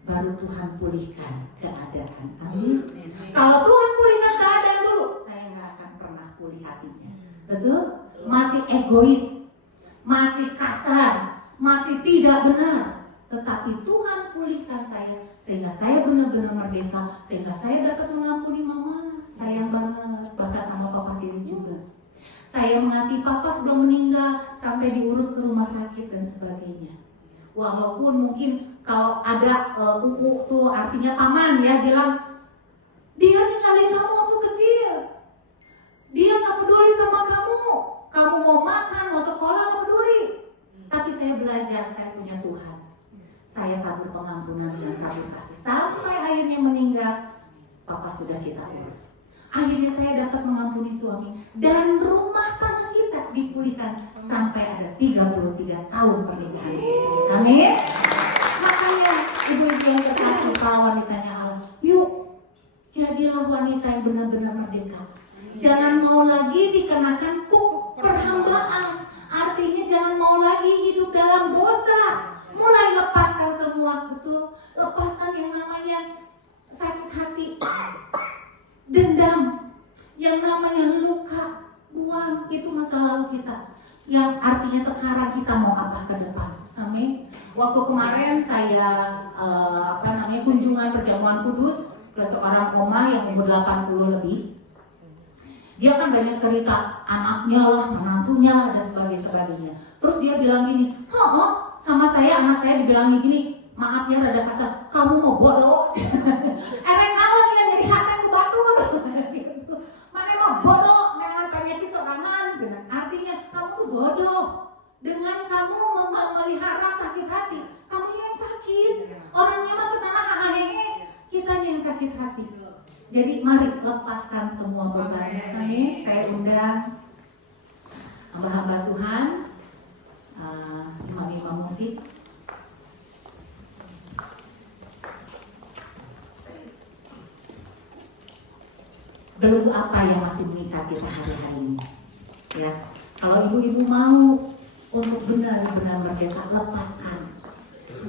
baru Tuhan pulihkan keadaan. Amin. Kalau Tuhan pulihkan keadaan dulu, saya nggak akan pernah pulih hatinya. Betul? Masih egois, masih kasar, masih tidak benar. Tetapi Tuhan pulihkan saya, sehingga saya benar-benar merdeka, sehingga saya dapat mengampuni mama. Sayang banget, bahkan sama papa tiri juga. Saya mengasihi papa sebelum meninggal, sampai diurus ke rumah sakit dan sebagainya. Walaupun mungkin kalau ada UU tuh artinya paman ya, bilang dia ninggalin kamu waktu kecil, dia nggak peduli sama kamu mau makan, mau sekolah nggak peduli. Tapi saya belajar, saya punya Tuhan, saya tabur pengampunan dan tabur kasih. Sampai akhirnya meninggal, papa sudah kita urus. Akhirnya saya dapat mengampuni suami dan rumah tangga kita dipulihkan sampai ada 33 tahun pernikahan. Amin. Makanya ibu-ibu yang terkasih, para wanitanya Allah, yuk jadilah wanita yang benar-benar merdeka. Jangan mau lagi dikenakan kuk perhambaan. Artinya jangan mau lagi hidup dalam dosa. Mulai lepaskan semua, betul. Lepaskan yang namanya sakit hati, dendam, yang namanya luka, buang, itu masa lalu kita. Yang artinya sekarang kita mau apa ke depan. Amin. Waktu kemarin saya kunjungan perjamuan kudus ke seorang oma yang umur 80 lebih. Dia kan banyak cerita anaknya lah, menantunya lah, dan sebagainya. Terus dia bilang gini, sama saya, anak saya dibilangin gini, maafnya rada kasar, kamu mau bodoh. Erek naon ya jadi hati ke batur. Mana mau bodoh, dengan penyakit sorangan. Artinya kamu tuh bodoh. Dengan kamu memelihara sakit hati, kamu yang sakit. Orangnya mah kesana hahahe, kitanya yang sakit hati. Jadi mari lepaskan semua bebannya. Amin. Saya undang hamba-hamba Tuhan, imam-imam musik. Belenggu apa yang masih mengikat kita hari-hari ini? Ya, kalau ibu-ibu mau untuk benar-benar merdeka, lepaskan.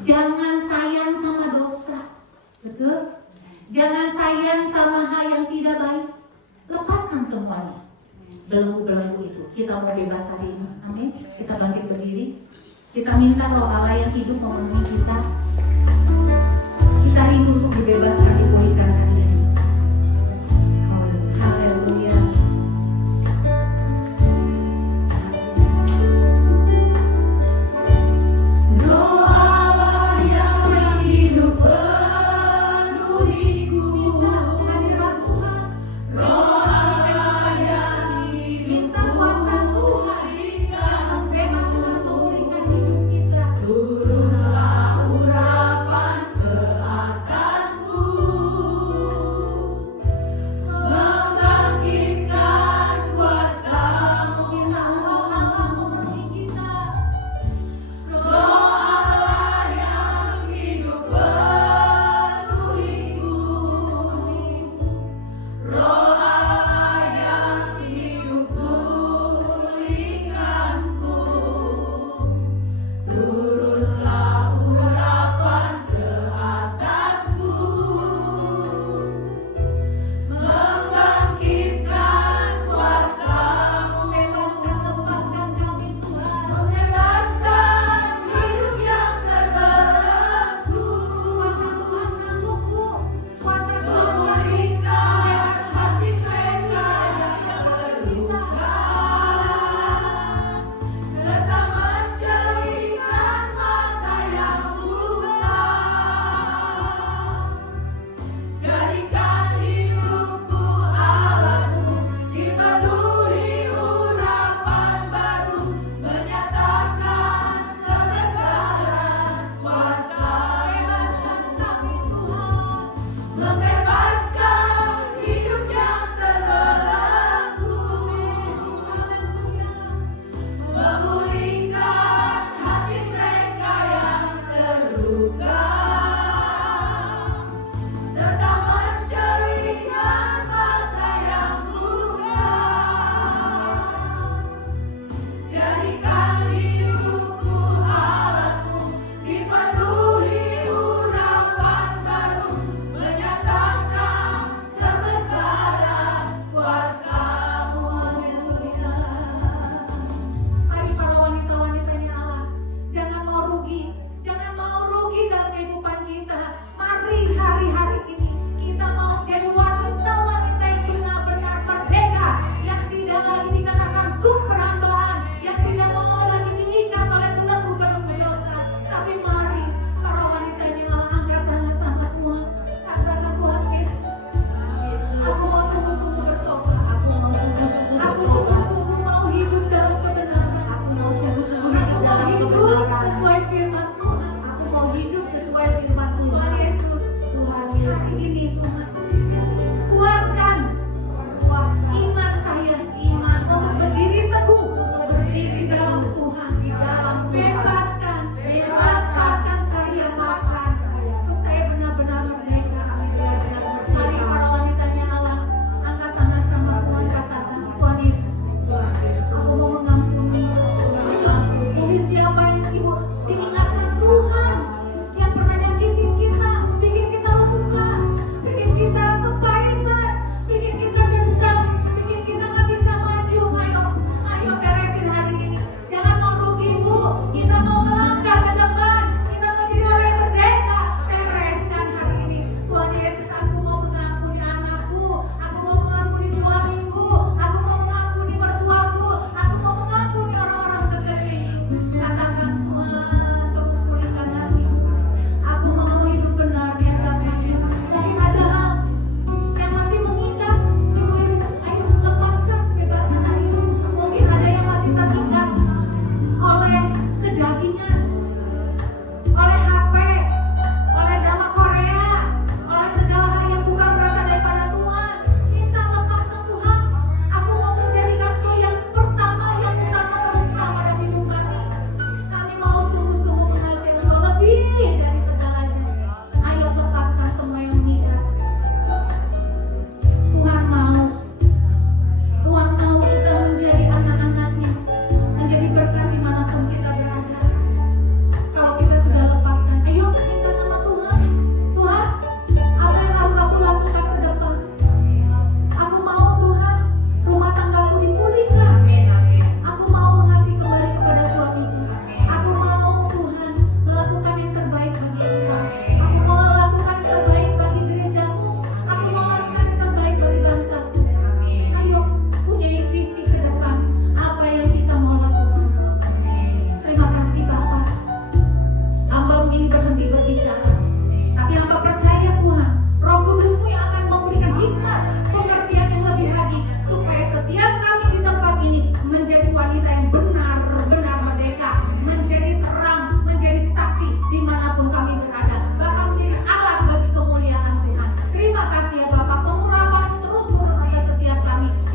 Jangan sayang sama dosa, betul? Jangan sayang sama hal yang tidak baik. Lepaskan semuanya. Belenggu-belenggu itu. Kita mau bebas hari ini. Amin. Kita bangkit berdiri. Kita minta Roh Allah yang hidup memenuhi kita. Kita rindu untuk dibebaskan, dipulihkan hari ini. Haleluya. Doalah yang hidup penuhiku. Hadirat Tuhan. Roh Allah yang hidup. Minta kuasa Tuhan. Bebaskan, pulihkan hidup kita. Turunlah urapan ke atasku.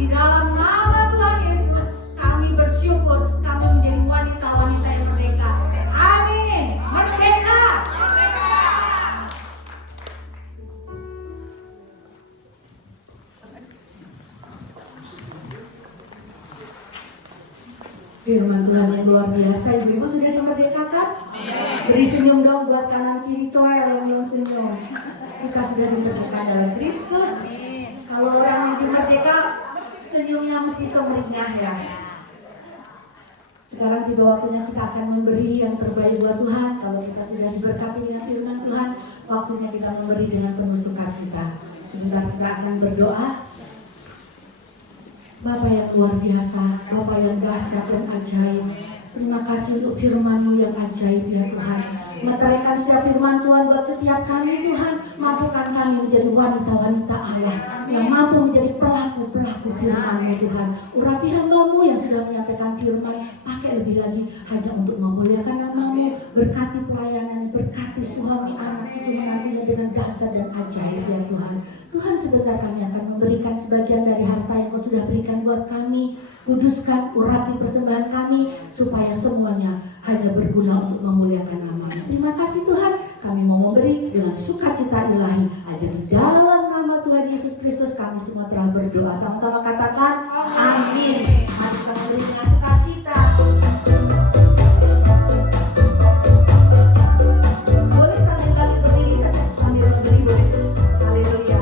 Di dalam nama Tuhan Yesus, kami bersyukur kami menjadi wanita-wanita yang merdeka. Amin. Merdeka. Firman Tuhan yang luar biasa. Ibu-ibu sudah dimerdekakan? Beri senyum dong buat kanan kiri coel yang belum senyum. Kita sudah dimerdekakan dalam Kristus. Kalau orang yang dimerdeka, senyumnya mesti sumringah ya. Sekarang tiba waktunya kita akan memberi yang terbaik buat Tuhan. Kalau kita sudah diberkati dengan firman Tuhan, waktunya kita memberi dengan penuh sukacita. Sebentar kita akan berdoa. Bapa yang luar biasa, Bapa yang dahsyat dan ajaib. Terima kasih untuk firman-Mu yang ajaib ya Tuhan. Meteraikan setiap firman Tuhan buat setiap kami Tuhan. Mampukan kami menjadi wanita-wanita Allah yang mampu menjadi pelaku-pelaku firman-Mu Tuhan. Urapi hamba-Mu yang sudah menyampaikan firman, pakai lebih lagi hanya untuk memuliakan nama-Mu. Berkati pelayanan, berkati suami anak itu menantinya dengan dahsyat dan ajaib ya Tuhan. Tuhan, sebentar kami akan memberikan sebagian dari harta yang Kau sudah berikan buat kami. Kuduskan, urapi persembahan kami supaya semuanya hanya berguna untuk memuliakan nama-Mu. Terima kasih Tuhan, kami mau memberi dengan sukacita ilahi. Hanya di dalam nama Tuhan Yesus Kristus kami semua telah berdoa. Sama-sama katakan amin. Mari kita memberi dengan sukacita. Boleh sambil kami berdiri dan sambil memberi boleh. Haleluya.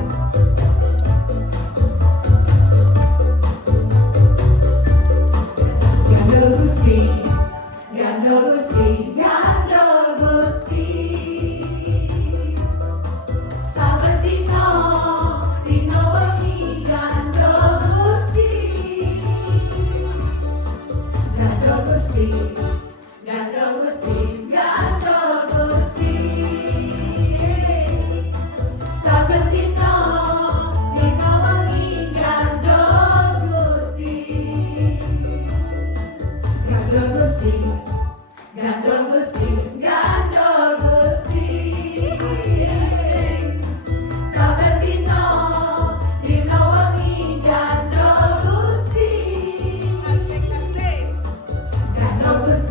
Gandol Gusti, Gandol Gusti, Gandol Gusti. Saben dino, dino wengi Gandol Gusti. Gandol Gusti, Gandol Gusti, Gandol Gusti. Saben dino, dino wengi Gandol Gusti. Gandol Gusti, Gandol Gusti, Gandol Gusti. Saben dino, dino wengi Gandol Gusti. Gandol Gusti.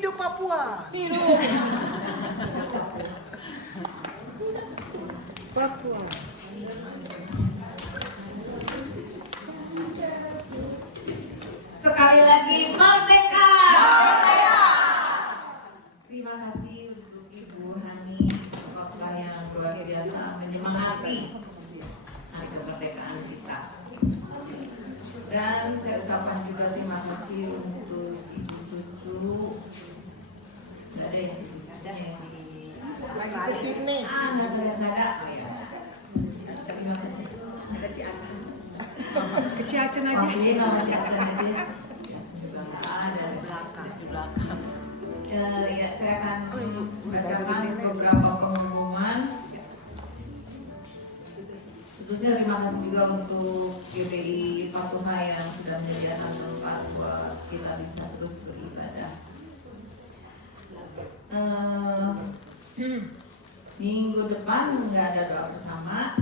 Hidup Papua. Papua. Sekali lagi merdeka. Merdeka. Terima kasih untuk Ibu Hani Bapak yang luar biasa menyemangati hari kemerdekaan kita. Dan saya ucapkan juga terima kasih untuk Ibu Cucu. Nggak ada yang Lagi ke sini. nggak ada. Oh ya. Terima kasih. Ada Ciacan. Ke Ciacan aja. Oke, kalau Ciacan aja. Juga nggak ada. Ya, saya akan membacakan beberapa pengumuman. Khususnya terima kasih juga untuk GPI Patuha yang sudah menyediakan tempat buat kita bisa terus beribadah. Minggu depan nggak ada doa bersama,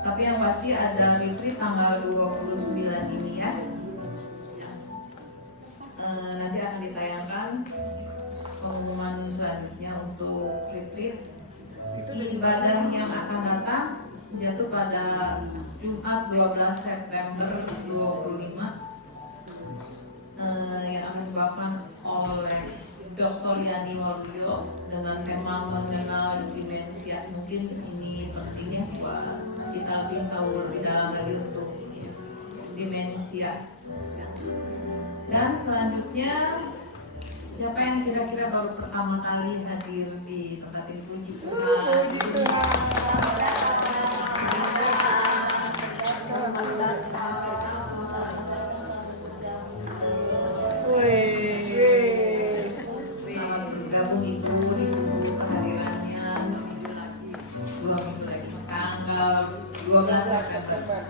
tapi yang pasti ada retreat tanggal 29 ini ya. Nanti akan ditayangkan pengumuman selanjutnya untuk retreat. Ibadah yang akan datang jatuh pada Jumat 12 September 25 yang akan disebabkan oleh Dr. Yani Waluyo dengan tema mengenal demensia. Mungkin ini pentingnya buat kita lebih tahu lebih dalam lagi untuk demensia. Dan selanjutnya siapa yang kira-kira baru pertama kali hadir di tempat ini? Puji Tuhan. Gabung itu ditunggu kehadirannya 2 minggu lagi tanggal 12 September.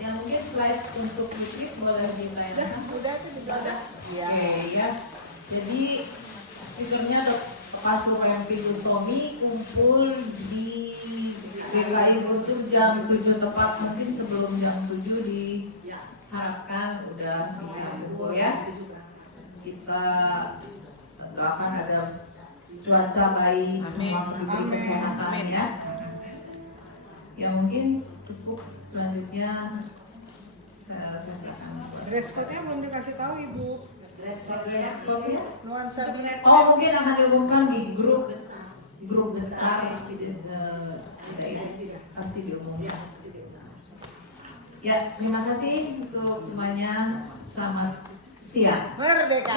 Yang mungkin slide untuk retreat boleh ditayangkan. Udah tuh juga ada. Oke ya. Jadi speakernya Pak Suprempi Tommy kumpul di GKI Bogor jam 7 tepat, mungkin sebelum jam 7 diharapkan udah bisa kumpul ya. Kita doakan agar cuaca baik, semua diberi kesehatan ya. Ya mungkin cukup, selanjutnya saya serahkan. Dress code-nya belum dikasih tahu Ibu. Dress code-nya? Nuansa biru. Oh, mungkin akan diumumkan di grup besar pasti diumumkan. Ya, terima kasih untuk semuanya. Selamat siang. Merdeka.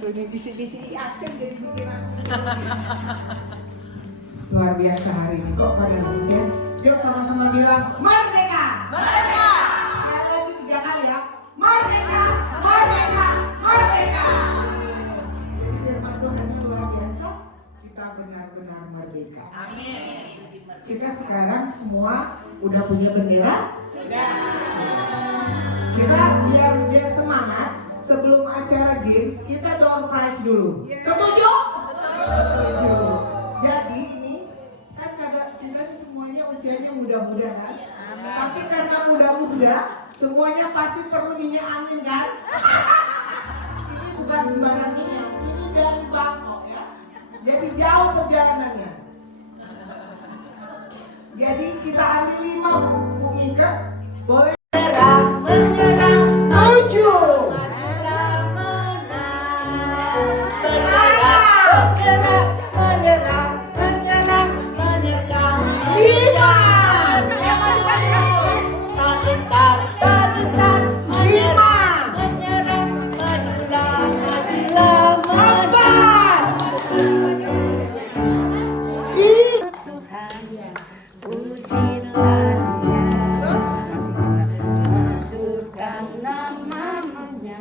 Tuh ini bisi-bisi Aceh jadi pikiran. Luar biasa hari ini kok pada bagus ya. Yuk sama-sama bilang merdeka. Merdeka. Sekali lagi 3 kali ya. Merdeka, merdeka, merdeka. Jadi firman Tuhannya luar biasa. Kita benar-benar merdeka. Amin. Kita sekarang semua udah punya bendera. Sudah. Kita biar semangat sebelum acara games kita door prize dulu. Setuju? Setuju. Jadi ini kan kita ini semuanya usianya muda-muda kan? Tapi karena muda-muda semuanya pasti perlu minyak angin kan? Ini bukan sembarang minyak, ini dari Bangkok ya. Jadi jauh perjalanannya. Jadi kita ambil 5 Bu Mika. Boleh? 7. Namanya